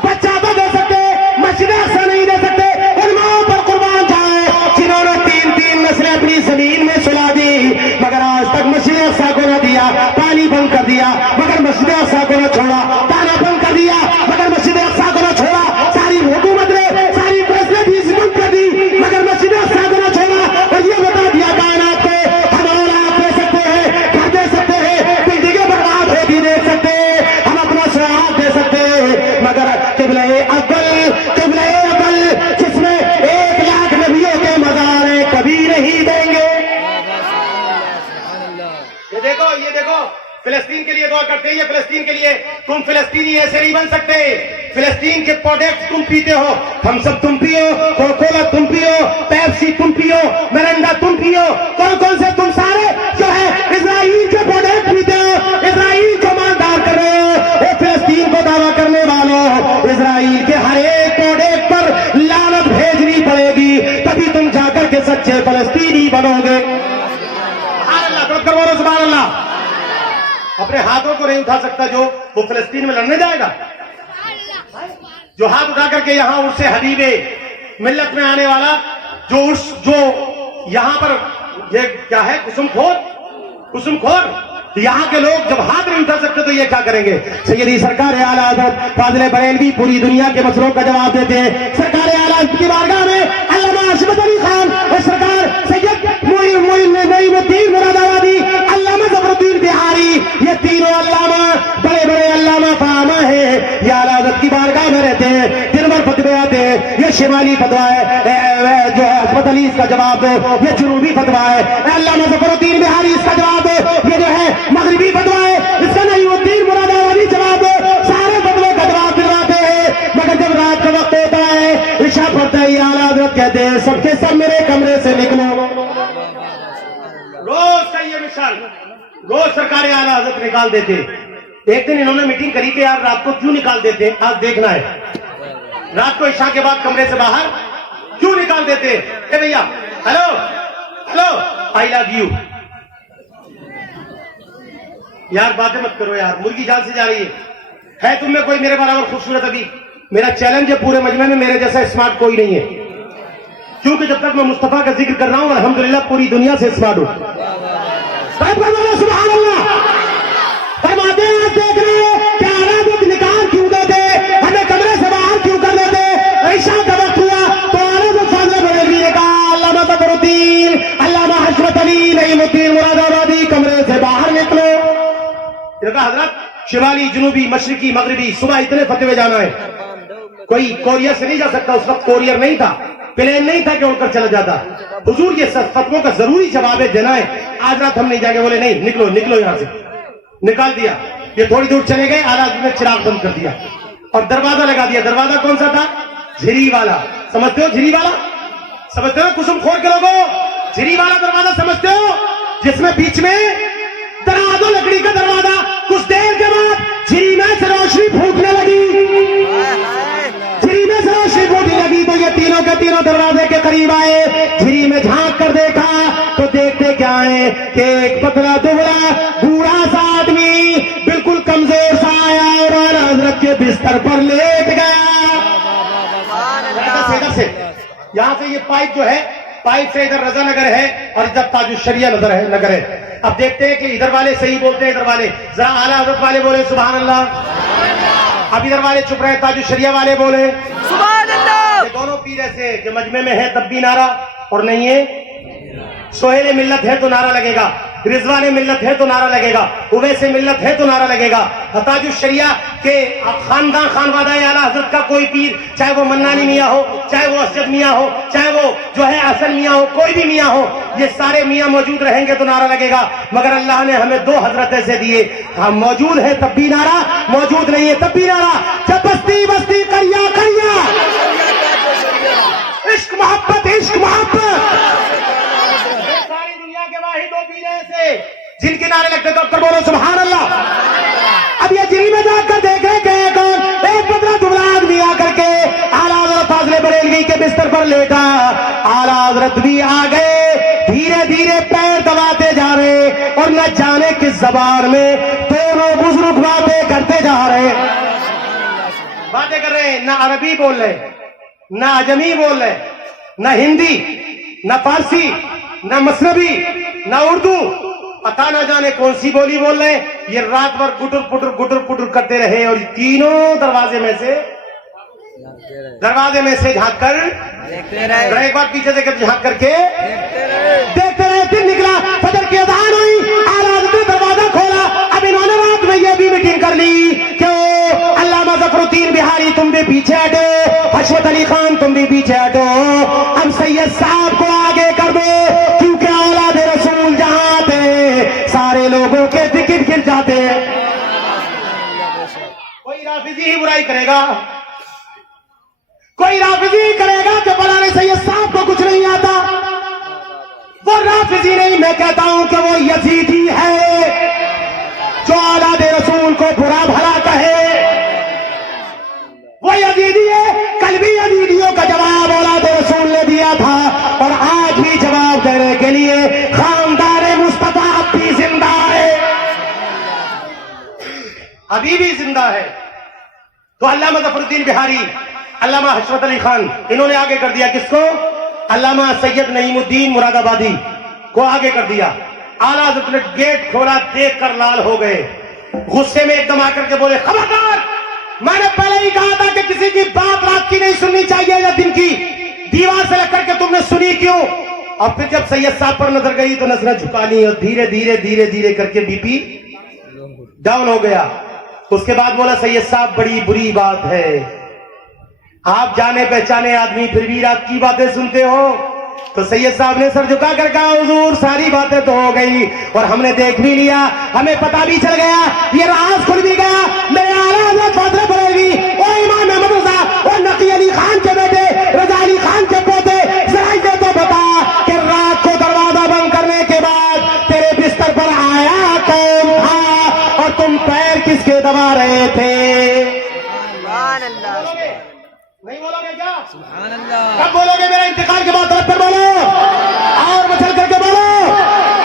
बच्चा तो दे सकते, मस्जिद अक्सा नहीं दे सकते। उन माओ पर कुर्बान जाओ जिन्होंने 3-3 नस्लें अपनी जमीन में सुला दी, मगर आज तक मस्जिद अक्सा को न दिया, पानी बंद कर दिया मगर मस्जिद अक्सा को न छोड़ा, दाना बंद कर दिया मगर मस्जिद अक्सा को न छोड़ा, सारी हुकूमत ने सारी फैसलेटीज बंद कर दी मगर मस्जिद अक्सा को न छोड़ा। और ये बता दिया कायनात को हम औलाद दे सकते हैं, घर दे सकते हैं, बिल्डिंगें बर्बाद होती दे सकते हैं, हम अपना सुराग दे सकते हैं, मगर किबले अव्वल जिसमें 1 लाख नबियों के मज़ार कभी नहीं देंगे। ये देखो फिलिस्तीन के लिए दुआ करते हैं, ये फिलिस्तीन के लिए। तुम फिलिस्तीनी ऐसे नहीं बन सकते, फिलिस्तीन के प्रोडक्ट तुम पीते हो, थम्स अप तुम पियो, कोका-कोला तुम पियो, पेप्सी तुम पियो, मिरिंडा तुम पियो, कौन से तुम सारे जो है इजराइल के प्रोडक्ट पीते हो, इजराइल को मानदार कर रहे हो। वो फिलिस्तीन को दावा करने वालों, इजराइल के हर एक प्रोडक्ट पर लानत भेजनी पड़ेगी, तभी तुम जाकर के सच्चे फिलिस्तीनी बनोगे। सुभान अल्लाह। अपने हाथों को नहीं उठा सकता जो वो फिलिस्तीन में लड़ने जाएगा, जो हाथ उठा करके यहां उससे हबीबे मिल्लत में आने वाला, जो यहां पर ये क्या है कुसुमखोर तो यहाँ के लोग जब हाथ नहीं उठा सकते तो ये क्या करेंगे? सैयदी सरकार आला हज़रत फाज़िल बरेलवी पूरी दुनिया के मसलों का जवाब देते हैं। सरकार आला हज़रत की बारगाह में अल्लामा हशमत अली खान और सरकार सैयद नईमुद्दीन मुरादाबादी, अल्लामा ज़फरुद्दीन बिहारी, ये तीनों अल्लामा बड़े बड़े अल्लामा फामा है, ये आला हज़रत की बारगाह में रहते हैं, दिन भर फतवे आते हैं। ये शिमाली फतवा है जो है हशमत अली, इसका जवाब दो। ये जुनूबी फतवा है अल्लामा ज़फरुद्दीन बिहारी, इसका जवाब दो। ये जो है मगरिबी फतवा है, इसका नईमुद्दीन मुरादाबादी जवाब दो। सारे फतवे का जवाब दिलवाते हैं, मगर जब रात का वक्त होता है, इशा पड़ता है, आला हज़रत कहते हैं सबके सब मेरे कमरे से निकलो। रोज का ये मिसाल रोज सरकार आला हज़रत निकाल देते। एक दिन इन्होंने मीटिंग करी कि यार रात को क्यों निकाल देते, आज देखना है। रात को इशा के बाद कमरे से बाहर क्यों निकाल देते? ए भैया, hello hello, I love you. यार बातें मत करो यार, मुर्गी जान से जा रही है तुम में कोई मेरे बराबर खूबसूरत? अभी मेरा चैलेंज है, पूरे मजमे में मेरे जैसा स्मार्ट कोई नहीं है, क्योंकि जब तक मैं मुस्तफा का जिक्र कर रहा हूं अल्हम्दुलिल्लाह पूरी दुनिया से स्मार्ट हूं। सुभान अल्लाह। फरमाते हैं आज देख रहे हो कि आला हज़रत निकाल क्यों देते, हमें कमरे से बाहर क्यों कर देते? ऐशा का वक्त हुआ तो आला हज़रत फाज़िल बरेलवी ने कहा अल्लामा ज़फरुद्दीन, अल्लामा हशमत अली, नईमुद्दीन मुरादाबादी, कमरे से बाहर निकलो। हजरत शिमाली, जुनूबी, मशरिकी, मगरिबी, सुबह इतने फतवे जाना है, कोई कोरियर से नहीं जा सकता। उस वक्त कोरियर नहीं था, प्लेन नहीं था कि उड़कर चला जाता। हुजूर ये फतवों का जरूरी जवाब है, देना है। आज रात हम नहीं जाएंगे, बोले नहीं निकलो निकलो यहां से। निकाल दिया। ये थोड़ी दूर चले गए, आला हज़रत ने चिराग बंद कर दिया और दरवाजा लगा दिया। दरवाजा कौन सा था? झिरी वाला। समझते हो झिरी वाला? समझते हो कुसुम खोर के लोगों? झिरी वाला दरवाजा समझते हो, जिसमें बीच में दरा दो लकड़ी का दरवाजा। कुछ देर के बाद झिरी में से रोशनी फूटने लगी, झिरी में से रोशनी फूटने लगी तो ये तीनों के तीनों दरवाजे के करीब आए। झिरी में झांक कर देखा तो देखते क्या है कि एक पतला दुबला बूढ़ा सा आदमी बिल्कुल कमजोर सा आया और आला हज़रत के बिस्तर पर लेट गया। इधर से यहां से ये पाइप जो है, पाइप से इधर रजा नगर है और इधर ताजुश्शरिया नगर है। अब देखते हैं कि इधर वाले सही बोलते हैं, इधर वाले जरा आला हज़रत वाले बोले सुभान अल्लाह। अब इधर वाले चुप रहे, ताजुश्शरिया वाले बोले सुभान अल्लाह। ये दोनों पीर ऐसे जो मजमे में है तब भी नारा, और नहीं है सोहेल मिल्लत है तो नारा लगेगा, रिजवान मिल्लत है तो नारा लगेगा, उवैस मिल्लत है तो नारा लगेगा। ताजुश्शरिया के खानदान खानवादा आला हज़रत का कोई पीर, चाहे वो मन्नानी मियाँ हो, चाहे वो असद मियाँ हो, चाहे वो जो है असन मियाँ हो, कोई भी मियाँ हो, ये सारे मियाँ मौजूद रहेंगे तो नारा लगेगा। मगर अल्लाह ने हमें दो हजरत ऐसे दिए, हम मौजूद है तब भी नारा, मौजूद नहीं है तब भी नारा। जब बस्ती बस्ती करिया करिया, इश्क मोहब्बत इश्क मोहब्बत, सारी दुनिया के वाहिद दो पीर ऐसे जिनके नारे लगते तो बोलो सुभान अल्लाह। अब ये जिरी में जाकर देखे गए कौन? एक पतला दुबला आदमी आकर के आला हज़रत फाज़िल बरेलवी के बिस्तर पर लेटा। आला हज़रत भी आ गए, धीरे धीरे पैर दबाते जा रहे और न जाने किस जबान में दोनों बुजुर्ग बातें करते जा रहे, बातें कर रहे। न अरबी बोल रहे, न अजमी बोल रहे, न हिंदी, न फारसी, न मसनवी, न उर्दू, पता ना जाने कौन सी बोली बोल रहे। ये रात भर गुटर पुटर करते रहे और तीनों दरवाजे में से झांक कर देखते रहे, एक बार पीछे से झांक करके देखते रहे। दिन निकला, फजर की अज़ान हुई, आला हज़रत ने दरवाजा खोला। अब इन्होंने रात में ये भी मीटिंग कर ली क्यों? अल्लामा ज़फरुद्दीन बिहारी तुम भी पीछे हटो, हशमत अली खान तुम भी पीछे हटो, अब सैयद साहब को आगे कर दो, क्योंकि औलाद रसूल जहां थे सारे लोगों के दिक्कत गिर जाते हैं। कोई राफिजी ही बुराई करेगा, कोई राफिजी करेगा कि फलाने सैयद साहब को कुछ नहीं आता। वो राफिजी नहीं, मैं कहता हूं कि वो यजीदी है जो औलाद रसूल को बुरा भला कहे। वो यजीदी है, कल भी यजीदियों का जवाब औलाद रसूल ने दिया था और आज भी जवाब देने के लिए खानदान मुस्तफा अब भी जिंदा है, अभी भी जिंदा है। तो अल्लामा ज़फरुद्दीन बिहारी, अल्लामा हशमत अली खान, इन्होंने आगे कर दिया किसको? अल्लामा सैयद नईमुद्दीन मुरादाबादी को आगे कर दिया। आला हज़रत ने गेट खोला, देख कर लाल हो गए, गुस्से में एकदम आकर के बोले, खबरदार, मैंने पहले ही कहा था कि किसी की बात रात की नहीं सुननी चाहिए या दिन की। दीवार से लग करके तुमने सुनी क्यों? और फिर जब सैयद साहब पर नजर गई तो नजरें झुका ली और धीरे धीरे धीरे धीरे करके बीपी डाउन हो गया। उसके बाद बोला, सैयद साहब बड़ी बुरी बात है, आप जाने पहचाने आदमी फिर भी रात की बातें सुनते हो। तो सैयद साहब ने सर झुका कर कहा, हुजूर सारी बातें तो हो गई और हमने देख भी लिया, हमें पता भी चल गया, ये राज खुल भी गया। मेरे आला हज़रत फातह बरेलवी और इमाम अहमद रज़ा और नकी अली खान के बेटे रज़ा अली खान के पोते, जरा ये तो बता कि रात को दरवाजा बंद करने के बाद तेरे बिस्तर पर आया कौन था और तुम पैर किसके दबा रहे थे? सुभान अल्लाह, नहीं बोलोगे क्या? सुभान अल्लाह। कब बोलोगे? मेरा इंतकाल के बाद तरफ पर बोलो और मचल करके बोलो।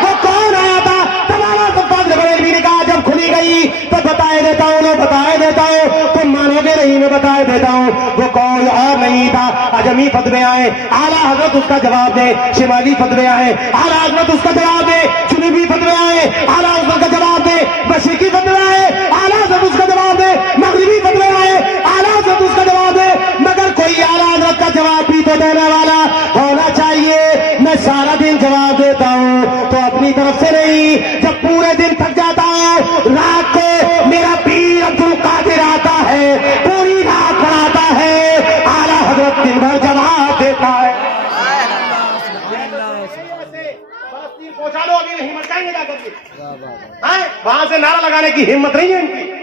वो कौन आया था? तमाम फातह बरेलवी ने कहा, जब खुली गई तो बताए देता हूँ, लो बताए देता हूँ, तुम मानोगे नहीं, मैं बताए देता हूँ। वो कौन और नहीं था, अजमी फतवे आए, आला हजरत उसका जवाब दे, शिमाली फतवे आए, आला हजरत उसका जवाब दे, जुनूबी फतवे आए, आला हजरत का जवाब दे, मशरिकी फतवे आए, आला हजरत उसका जवाब दे, मगरिबी फतवे आए, आला हजरत उसका जवाब दे। मगर कोई आला हजरत का जवाब भी तो देने वाला होना चाहिए। मैं सारा दिन जवाब देता हूँ तो अपनी तरफ से नहीं, जब पूरे दिन थक जाता हूँ, रात को मेरा पीर अब्दुल कादिर आता है, पूरी रात पढ़ाता है, आला हजरत दिन भर जवाब देता है। पहुंचा लो, अभी नहीं मर जाएंगे जाकर के। वहां से नारा लगाने की हिम्मत नहीं है इनकी।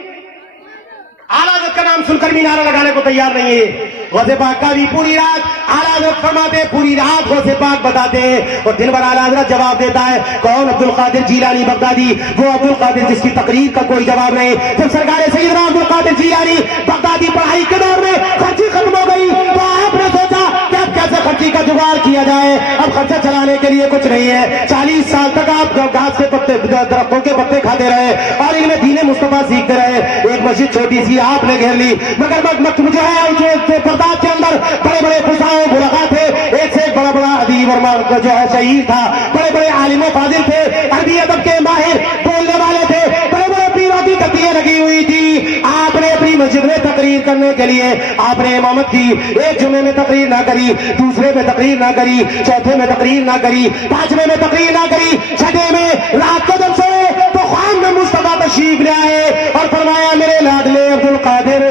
आला हज़रत का नाम सुनकर भी नारा लगाने को तैयार नहीं है। गौसे पाक का भी पूरी रात आला हज़रत फरमाते, पूरी रात गौसे पाक बताते हैं और दिन भर आला हज़रत जवाब देता है। कौन? अब्दुल कादिर जीलानी बगदादी, वो अब्दुल कादिर जिसकी तकरीर का कोई जवाब नहीं। जब सरकार सैयदना अब्दुल कादिर जीलानी बगदादी पढ़ाई के दौर में खर्ची खत्म हो गई तो आपने सोचा कि अब कैसे खर्ची का जुगाड़ किया जाए। अब खर्चा चलाने के लिए कुछ नहीं है। 40 साल तक आप घास के पत्ते, दरख्तों के पत्ते खाते रहे और इनमें दीने मुस्तफा सीखते रहे। एक मस्जिद छोटी सी आपने घेर ली, मगर मुझे है पर्दात के अंदर बड़े बड़े फुसाओं बुलगा थे, एक से एक बड़ा बड़ा अदीब और जो है शहीद था, बड़े बड़े आलिम फाजिल थे, अरबी अदब के माहिर बोलने वाले थे, बड़े बड़े पीरों की तकरीरें लगी हुई थी। आपने अपनी मस्जिद में तकरीर करने के लिए आपने इमामत की, एक जुमे में तकरीर ना करी, दूसरे में तकरीर ना करी, चौथे में तकरीर ना करी, पांचवें में तकरीर ना करी, छठे में रात को जब सोए तो ख्वाब में मुस्तफा तशरीफ ले आए और फरमाया, मेरे लाडले अब्दुल कादिर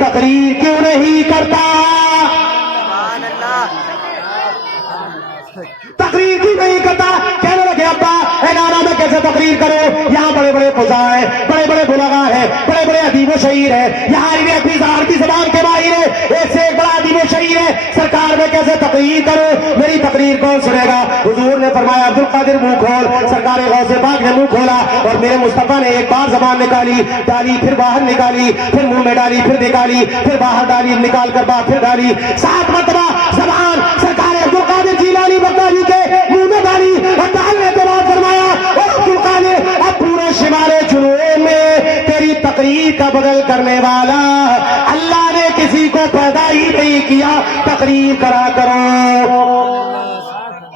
तकरीर क्यों नहीं करता? सुभान अल्लाह। तकरीर क्यों नहीं करता? कहने लगे, अब्बा एनाना में कैसे तकरीर करो? यहाँ बड़े बड़े फुजा है, बड़े बड़े बुलगा है, बड़े बड़े अदीब शहीर है, यहाँ अरबी जबान के माहिर है, एक से एक बड़ा अदीब शहीर है, सरकार में कैसे तकरीर करो? मेरी तकरीर कौन सुनेगा? हुजूर ने फरमाया, अब्दुल कादिर मुंह खोल। सरकार गौसे पाक ने मुंह खोला और मेरे मुस्तफा ने एक बार जबान निकाली, डाली, फिर बाहर निकाली, फिर मुंह में डाली, फिर निकाली, फिर बाहर डाली, निकाल कर बाहर फिर डाली, 7 मरतबा जबान सरकार अब्दुल कादिर जीलानी बगदादी के मुंह में डाली और डालने के बाद फरमाया, अब्दुल कादिर अब पूरे शिमाले जुनून में तेरी तकरीर का बदल करने वाला अल्लाह ने किसी को पैदा ही नहीं किया, तकरीर करा करो।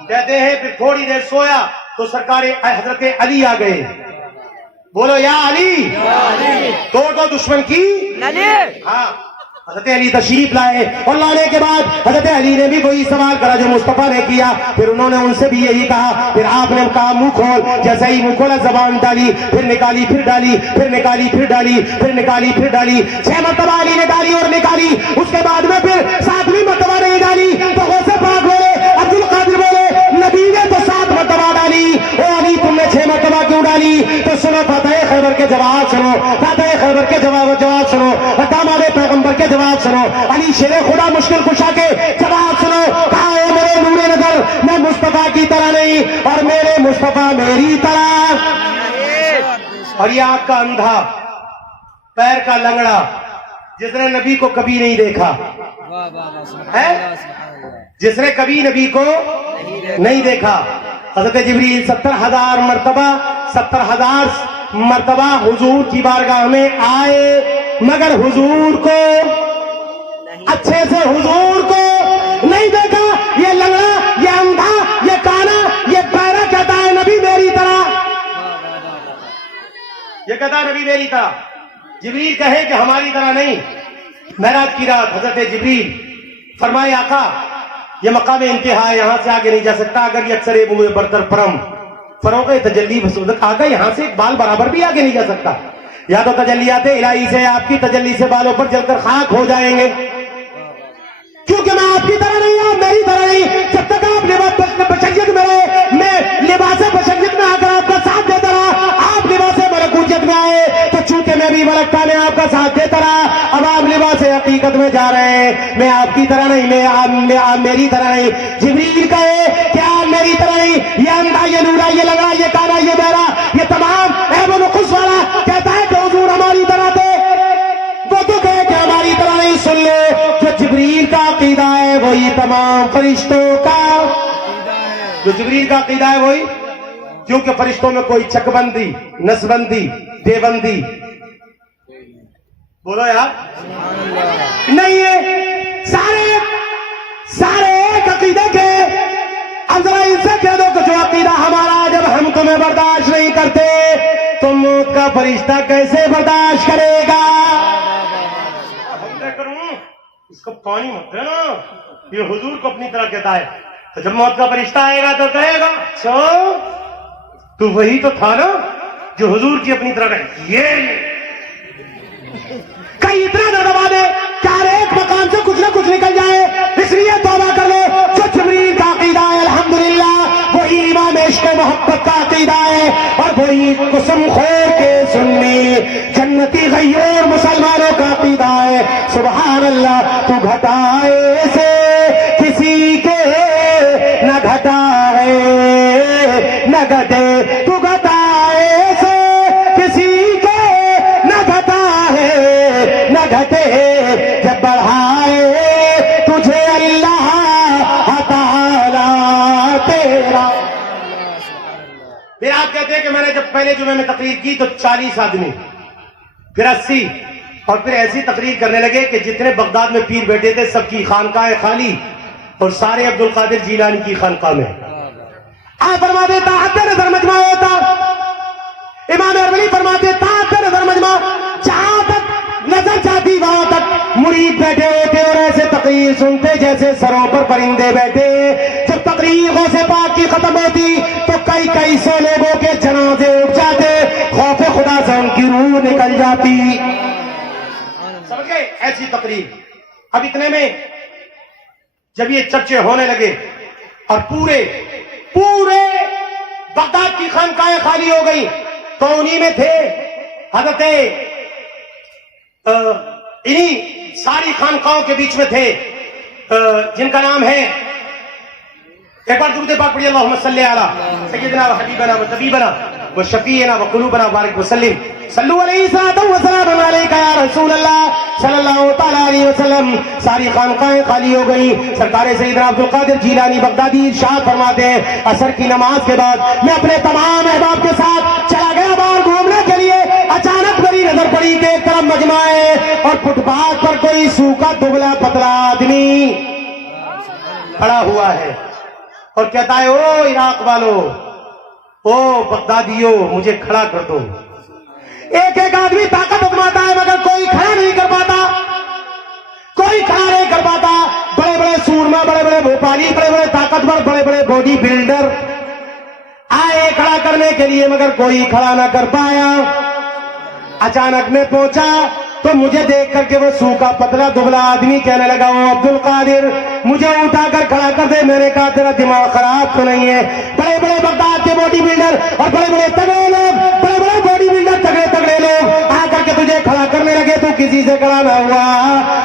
कहते हैं फिर थोड़ी देर सोया तो सरकार हजरत अली आ गए। बोलो या अली, तोड़ दो दुश्मन की नली। हाँ, हजरत अली तशरीफ लाए और लाने के बाद हजरत अली ने भी वही सवाल करा जो मुस्तफा ने किया। फिर उन्होंने उनसे भी यही कहा। फिर आपने कहा मुंह खोल, जैसे ही मुंह खोला जबान डाली, फिर निकाली, फिर डाली, फिर निकाली, फिर डाली, फिर निकाली, फिर डाली, 6 मरतबा अली ने डाली और निकाली। उसके बाद में फिर 7वीं मरतबा नहीं डाली तो गौसे पाक बोले, अब्दुल कादिर बोले, नबी ने तो 7 मरतबा डाली, ओ अली तुमने 6 मरतबा क्यों डाली? तो सुनो फतेह खैबर के जवाब सुनो, फतेह खैबर के जवाब सुनो, दामाद पैगंबर के जवाब सुनो, अली शेरे खुदा मुश्किल कुशा के जवाब सुनो। कहा मेरे नूरे नजर मैं मुस्तफा की तरह नहीं और मेरे मुस्तफा मेरी तरह। और ये आंख का अंधा, पैर का लंगड़ा, जिसने नबी को कभी नहीं देखा है, जिसने कभी नबी को नहीं देखा। हजरत जिब्रील 70,000 मरतबा 70,000 मरतबा हुजूर की बारगाह में आए, मगर हुजूर को अच्छे से हुजूर को नहीं देखा। ये लंगड़ा, ये अंधा, ये काना, ये पैरा कहता है नबी मेरी तरह, ये कहता है नबी मेरी तरह। जिब्रील कहे कि हमारी तरह नहीं। मेराज की रात हजरत जिब्रील फरमाए आका ये मकाम इंतहा है, यहां से आगे नहीं जा सकता। अगर ये अक्सर मुए बरतर परम फरोग तजल्ली वसूदक आगा, यहां से एक बाल बराबर भी आगे नहीं जा सकता। या तो तजल्लियात इलाही से, आपकी तजल्ली से बालों पर जलकर खाक हो जाएंगे, क्योंकि मैं आपकी तरह नहीं, आप मेरी तरह नहीं। जब तक आप लिबास बशरियत में रहे, मैं लिबास बशरियत में आकर आपका साथ देता रहा। आप लिबास मलकूतियत में आए तो चूंकि मैं भी मलकता में आपका साथ देता रहा। अब आप लिबास हकीकत में जा रहे हैं, मैं आपकी तरह नहीं, मैं आप मेरी तरह नहीं। जिब्रील कहे कि आप मेरी तरह नहीं। ये अंधा, ये लूला, ये लगा, ये काला, ये बहरा, ये तमाम ऐब नुक़्स वाला कहता है कि हुजूर हमारी तरह थे। वो तो कहे कि हमारी तरह नहीं। सुन लो, जो जिब्रील का अकीदा है वही तमाम फरिश्तों का, जो जिब्रील का अकीदा है वही, क्योंकि फरिश्तों में कोई चकबंदी, नसबंदी, देबंदी, बोलो यार, नहीं है। सारे सारे एक अकीदे के। अब जरा इनसे कह दो कि जो अकीदा हमारा, जब हम तुम्हें बर्दाश्त नहीं करते तो मौत का फरिश्ता कैसे बर्दाश्त करेगा? हमने करूं इसको पानी मत देना, ये हुजूर को अपनी तरह कहता है। तो जब मौत का फरिश्ता आएगा तो कहेगा सो तू वही तो था ना जो हुजूर की अपनी तरह कहे। ये कहीं इतना न दबा दे क्या एक मकान से कुछ ना कुछ निकल जाए, इसलिए तौबा कर लो। जो जिब्रील का अकीदा है अल्हम्दुलिल्लाह वही इमाम इश्क मोहब्बत का अकीदा है, और वही कुसम खोर के सुन्नी जन्नती गय्यूर मुसलमानों का अकीदा है। सुभान अल्लाह। तू घटाए से किसी के न घटा है न घटे, तू घटाए से किसी के न घटा है न घटे, जब बढ़ाए तुझे अल्लाह ताला तेरा। फिर आप कहते हैं कि मैंने जब पहले जुमे में तकरीर की तो 40 आदमी, फिर 80, और फिर ऐसी तकरीर करने लगे कि जितने बगदाद में पीर बैठे थे सबकी खानकाएं खाली और सारे अब्दुल कादिर जीलानी की खानकाह में। आप फरमाते ताहत नजर मजमा होता, इमाम अरबली फरमाते ताहत नजर मजमा, जहां तक नजर जाती वहां तक मुरीद बैठे होते और ऐसे तकरीर सुनते जैसे सरों पर परिंदे बैठे। जब तकरीर गौसे पाक की खत्म होती तो कई कई सौ लोगों के जनाजे उठ जाते, खौफ खुदा से उनकी रूह निकल जाती। समझ गए? ऐसी तकरीर। अब इतने में जब ये चर्चे होने लगे और पूरे पूरे बगदाद की खानकाएं खाली हो गई, तो उन्हीं में थे हजरत इन्हीं सारी खानकाओं के बीच में थे जिनका नाम है, एक बार दुरूद पाक पढ़िए, अल्लाहुम्मा सल्ली अला सय्यिदना व हबीबना व तबीबना व शफीना व कुलूबना बारिक वसल्लिम सल्लु अलैहि व सल्लम अलैका या रसूल अल्लाह सल्लल्लाहु तआला अलैहि वसल्लम। सारी खानकाएं खाली हो गई। सरकार सैयदना अब्दुल कादिर जीलानी बगदादी इरशाद फरमाते हैं, असर की नमाज के बाद मैं अपने तमाम अहबाब के साथ चला गया बाहर घूमने के लिए। अचानक मेरी नजर पड़ी कि एक तरफ मजमा है और फुटपाथ पर कोई सूखा दुबला पतला आदमी खड़ा हुआ है और कहता है, ओ इराक वालों, ओ बगदादियों, मुझे खड़ा कर दो। एक एक आदमी ताकत आजमाता है मगर कोई खड़ा नहीं कर पाता, कोई खड़ा नहीं कर पाता। बड़े बड़े सूरमा, बड़े बड़े भोपाली, बड़े बड़े ताकतवर, बड़े बड़े बॉडी बिल्डर आए खड़ा करने के लिए मगर कोई खड़ा ना कर पाया। अचानक मैं पहुंचा तो मुझे देख करके वो सूखा पतला दुबला आदमी कहने लगा, ओ अब्दुल कादिर, मुझे उठाकर खड़ा कर दे। मैंने कहा तेरा दिमाग खराब तो नहीं है? बड़े बड़े बगदाद के बॉडी बिल्डर और बड़े बड़े तगड़े लोग, बड़े बड़े बॉडी बिल्डर, तगड़े तगड़े लोग आकर के तुझे खड़ा करने लगे, तू किसी से खड़ा ना हुआ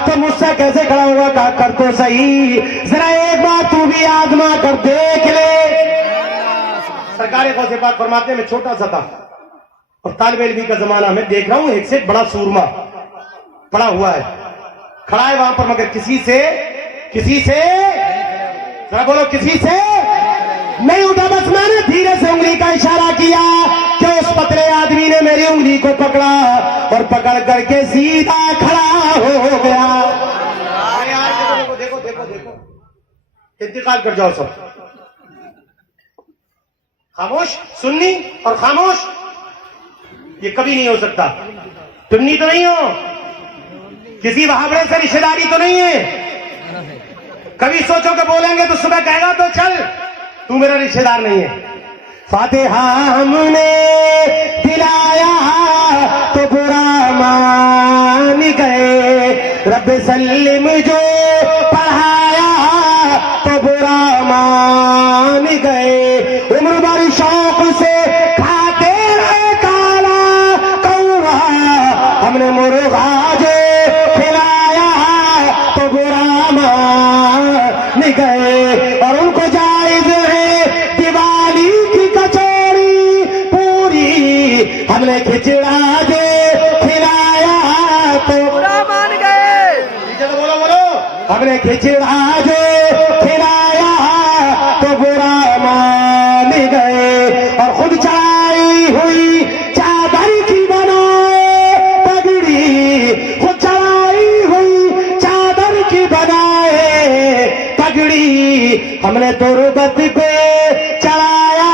तो मुझसे कैसे खड़ा हुआ? कहा कर तो सही, जरा एक बार तू भी आजमा कर देख ले। सरकार गौसे पाक फरमाते हैं, मैं छोटा सा था और तालिब इल्मी का जमाना, मैं देख रहा हूं एक से बड़ा सूरमा पड़ा हुआ है, खड़ा है वहां पर, मगर किसी से जरा बोलो, किसी से नहीं उठा। बस मैंने धीरे से उंगली का इशारा किया कि उस पतले आदमी ने मेरी उंगली को पकड़ा और पकड़ करके सीधा खड़ा हो गया। अरे यार देखो देखो देखो देखो, इंतकाल कर जाओ सब, खामोश सुन्नी और खामोश ये कभी नहीं हो सकता। तुमनी तो नहीं हो, किसी वहाबड़े से रिश्तेदारी तो नहीं है। कभी सोचो कि बोलेंगे तो सुबह कहेगा तो चल, तू मेरा रिश्तेदार नहीं है। फातिहा हमने दिलाया तो बुरा मान गए, रब सल्लिम जो पढ़ाया तो बुरा मान गए। उम्र भर शौक से खाते रहे काला कौवा, हमने मुर्गा जो खिलाया तो बुरा मान गए। और उनको जायज है दिवाली की कचौड़ी पूरी, हमने खिचड़ा जो खिलाया तो बुरा मान गए। नीचे तो बोलो बोलो, हमने खिचड़ा जो खिलाया तो बुरा मान गए। और खुद चढ़ाई हुई चादर की बनाए पगड़ी, खुद चढ़ाई हुई चादर की बनाए पगड़ी, हमने तुरबत पे चढ़ाया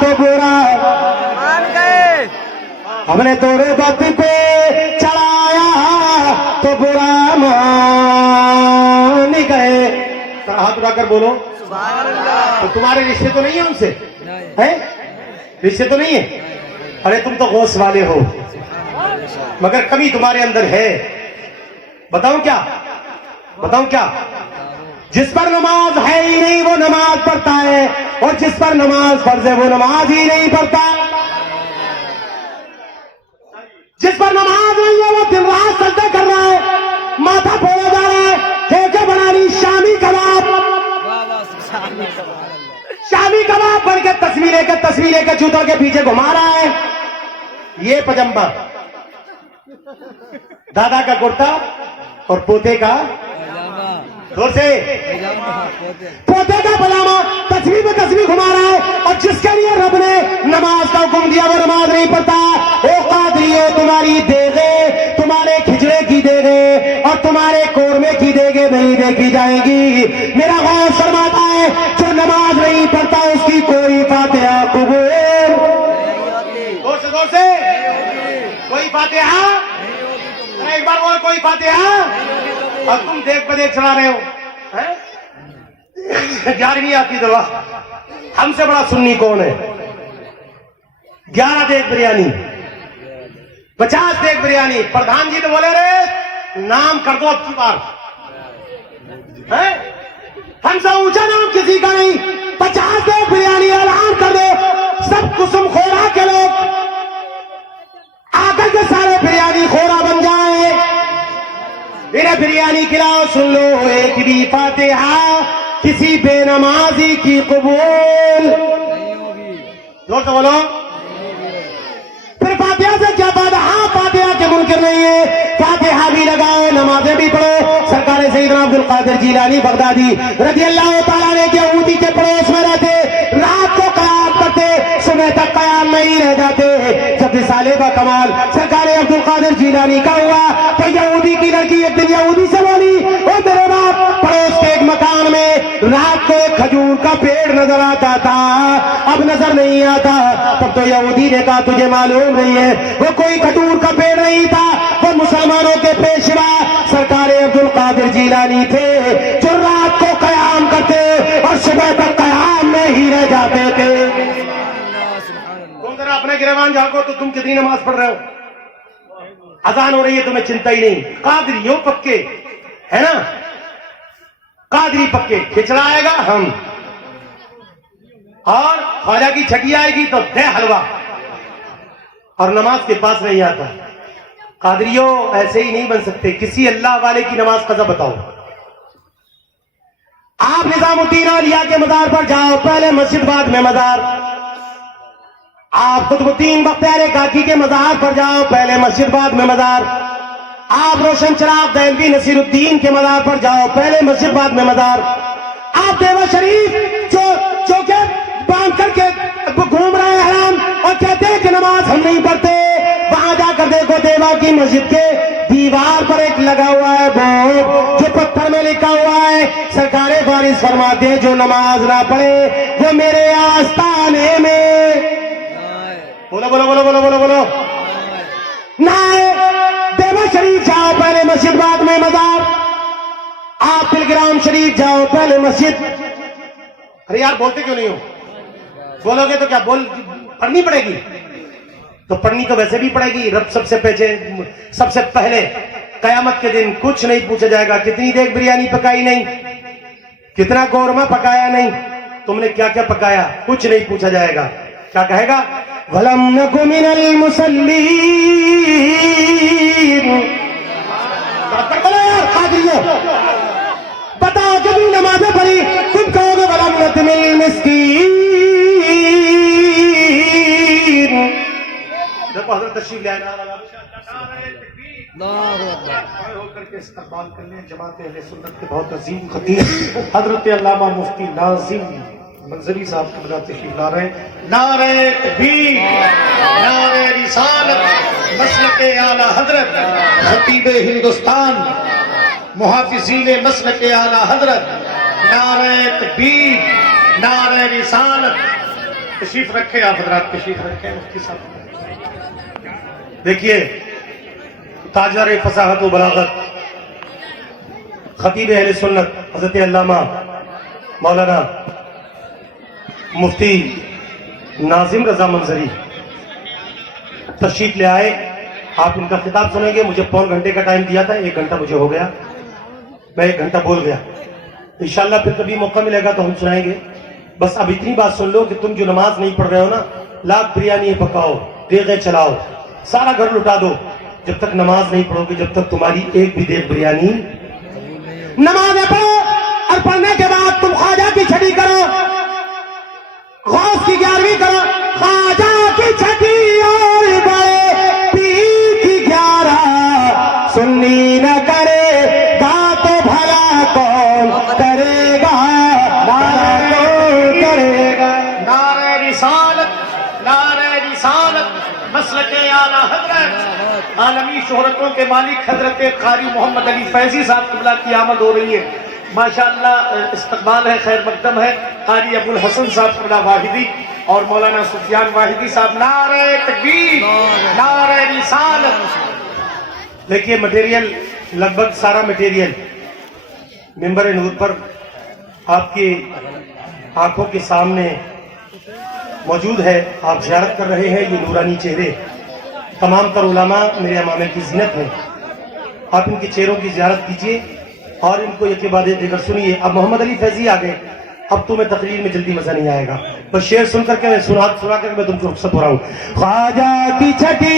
तो बुरा मान गए। हमने तुरबत पे चढ़ाया तो बुरा मान गए। हाथ उठाकर बोलो सुभान अल्लाह। तो तुम्हारे रिश्ते तो नहीं है उनसे, नहीं। हैं? रिश्ते तो नहीं है। अरे तुम तो गौस वाले हो, मगर कभी तुम्हारे अंदर है। बताऊं क्या, बताऊं क्या? जिस पर नमाज है ही नहीं वो नमाज पढ़ता है, और जिस पर नमाज फर्ज है वो नमाज ही नहीं पढ़ता। जिस पर नमाज नहीं है वो दिन रात सजदे कर रहा है, माथा फोड़ा जा रहा है, ठेके बना ली शामी कबाब, वाह वाह सुभान अल्लाह। शामी कबाब बन के तस्वीरें के जूतों के पीछे घुमा रहा है। ये पजम्बा, दादा का कुर्ता और पोते का, पजामा, जोर से, पजामा, पोते। पोते का पजामा तस्वीर पे तस्वीर घुमा रहा है। और जिसके लिए रब ने नमाज का हुक्म दिया वो नमाज नहीं पढ़ता। ओ कादरियो, तुम्हारी देगे, तुम्हारे खिचड़े की देगे और तुम्हारे कोरमे की देगे नहीं देखी जाएगी। मेरा गौर फरमाता है जो नमाज नहीं पढ़ता उसकी कोई फातिहा कबूल, जोर से कोई फातिहा, एक बार बोलो कोई फातिहा। और तुम देख पे देख चला रहे हो, हैं? 11वीं आती दवा, हमसे बड़ा सुन्नी कौन है? 11 देख बिरयानी, 50 देख बिरयानी। प्रधान जी तो बोले रे नाम कर दो अब की बार, हैं? हमसे ऊंचा नाम किसी का नहीं। 50 देख बिरयानी ऐलान कर दो, सब कुसुम खोरा के लोग आकर के सारे बिरयानी खोरा बन जाए। इन्हें बिरयानी खिलाओ, सुन लो एक भी फातिहा किसी बेनमाजी की कबूल नहीं होगी। जोर से बोलो। फिर फातिहा से क्या फायदा? हाँ, फातिहा के मुनकिर नहीं है, फातिहा भी लगाओ, नमाजें भी पढ़ो। सरकार सैयदना अब्दुल कादिर जिलानी बगदादी रज़ी अल्लाह तआला ने के ऊटी के पड़ोस में रहते, रात को क़याम करते, सुबह तक क़याम में ही रह जाते। जब रिसाले बा कमाल सरकार अब्दुल कादिर जिलानी का हुआ तो यहूदी की लड़की एक दिन यहूदी से बोली, ओ मेरे बाप, पड़ोस के एक मकान में रात को एक खजूर का पेड़ नजर आता था, अब नजर नहीं आता। तब तो यहूदी ने कहा तुझे मालूम नहीं है वो कोई खजूर का पेड़ नहीं था, वो मुसलमानों के पेशवा सरकार अब्दुल कादिर जिलानी थे, जो रात को क़याम करते और सुबह तक क़याम में ही रह जाते थे। तुम जरा अपने गिरबान झाँको तो तुम कितनी नमाज पढ़ रहे हो? अजान हो रही है तुम्हें चिंता ही नहीं। कादरी हो पक्के, है ना? कादरी पक्के, खिचड़ा आएगा हम, और ख्वाजा की छठी आएगी तो दे हलवा, और नमाज के पास नहीं आता। कादरियों ऐसे ही नहीं बन सकते। किसी अल्लाह वाले की नमाज कज़ा बताओ। आप निजामुद्दीन औलिया के मजार पर जाओ, पहले मस्जिद बाद में मजार। आप कुतुबुद्दीन बख्तियार काकी के मजार पर जाओ, पहले मस्जिद बाद में मजार। आप रोशन चिराग दैलवी नसीरुद्दीन के मजार पर जाओ, पहले मस्जिद बाद में मजार। आप देवा शरीफ जो के बांध करके घूम रहे हैं हराम और कहते हैं कि नमाज हम नहीं पढ़ते, वहां जाकर देखो देवा की मस्जिद के दीवार पर एक लगा हुआ है बोर्ड, जो पत्थर में लिखा हुआ है, सरकारे फारिज फरमाते हैं जो नमाज ना पढ़े वो मेरे आस्थाने में, बोलो बोलो बोलो बोलो बोलो बोलो, शरीफ जाओ पहले मस्जिद, बाद में मजार। आप पिलग्राम शरीफ जाओ पहले मस्जिद। अरे यार बोलते क्यों नहीं हो? बोलोगे तो क्या पढ़नी पड़ेगी? तो पढ़नी तो वैसे भी पड़ेगी। रब सबसे पहले कयामत के दिन कुछ नहीं पूछा जाएगा, कितनी देर बिरयानी पकाई नहीं, कितना कौरमा पकाया नहीं, तुमने क्या क्या पकाया, कुछ नहीं पूछा जाएगा। क्या कहेगा? वलम नकु मिनल मुसल्लीन। बोलो यार कादरियों, बताओ कितनी नमाजें पढ़ी? तुम कहोगे वलम नतमिल मिस्कीन। देखो हजरत तशरीफ ले आए। होकर के इस्तकबाल कर लें जमात अहले सुन्नत के बहुत अजीम खतीब हजरत अल्लामा मुफ्ती नाज़िम मंजरी साहब के बजाते तशरीफ ला रहे हैं। नारे तकबीर, नारे रिसालत, मसलके आला हजरत, खतीब हिंदुस्तान, मुहाफिज़ीन मसलके आला हजरत, नारे तकबीर, नारे रिसालत। तशरीफ रखे आप हजरात, तशरीफ रखे मुफ्ती साहब। देखिए ताजदार फसाहत व बलागत खतीब अहले सुन्नत हजरत अल्लामा मौलाना मुफ्ती नाजिम रजा मंजरी तशरीफ ले आए। आप इनका खिताब सुनेंगे। मुझे पौन घंटे का टाइम दिया था, 1 घंटा मुझे हो गया, मैं 1 घंटा बोल गया। इंशाल्लाह फिर कभी मौका मिलेगा तो हम सुनाएंगे। बस अब इतनी बात सुन लो कि तुम जो नमाज नहीं पढ़ रहे हो ना, लाख बिरयानी पकाओ, देगे चलाओ, सारा घर लुटा दो, जब तक नमाज नहीं पढ़ोगे, जब तक तुम्हारी एक भी देग बिरयानी। नमाज पढ़ो और पढ़ने के बाद तुम ख्वाजा की छठी करो, गौस की 11वीं करो, ख्वाजा की छठी और बड़े पीर की 11 सुन्नी न करेगा तो भला कौन करेगा, भला कौन करेगा। नारे रिसालत, नारे रिसालत, मसलके आला हजरत, आलमी शोहरतों के मालिक हजरत कारी मोहम्मद अली फैजी साहब किबला की आमद हो रही है। माशाअल्लाह इस्तकबाल है, खैर मकदम है। कारी अबुल हसन साहब किबला वाहिदी और मौलाना सुफियान वाहिदी साहब। नारे तकबीर, नारे रिसालत। देखिए मटेरियल, लगभग सारा मटेरियल मिंबर नूर पर आपकी आंखों के सामने मौजूद है। आप ज़ियारत कर रहे हैं। ये नूरानी चेहरे तमाम तर उलमा मेरे अमामे की जीनत है। आप इनके चेहरों की ज़ियारत कीजिए और इनको एक के बाद एक देकर सुनिए। अब मोहम्मद अली फैजी आ गए, अब तुम्हें तकरीर में जल्दी मजा नहीं आएगा। बस शेर सुन करके मैं सुना करके मैं तुमको रुखसत हो रहा हूँ। ख्वाजा की छठी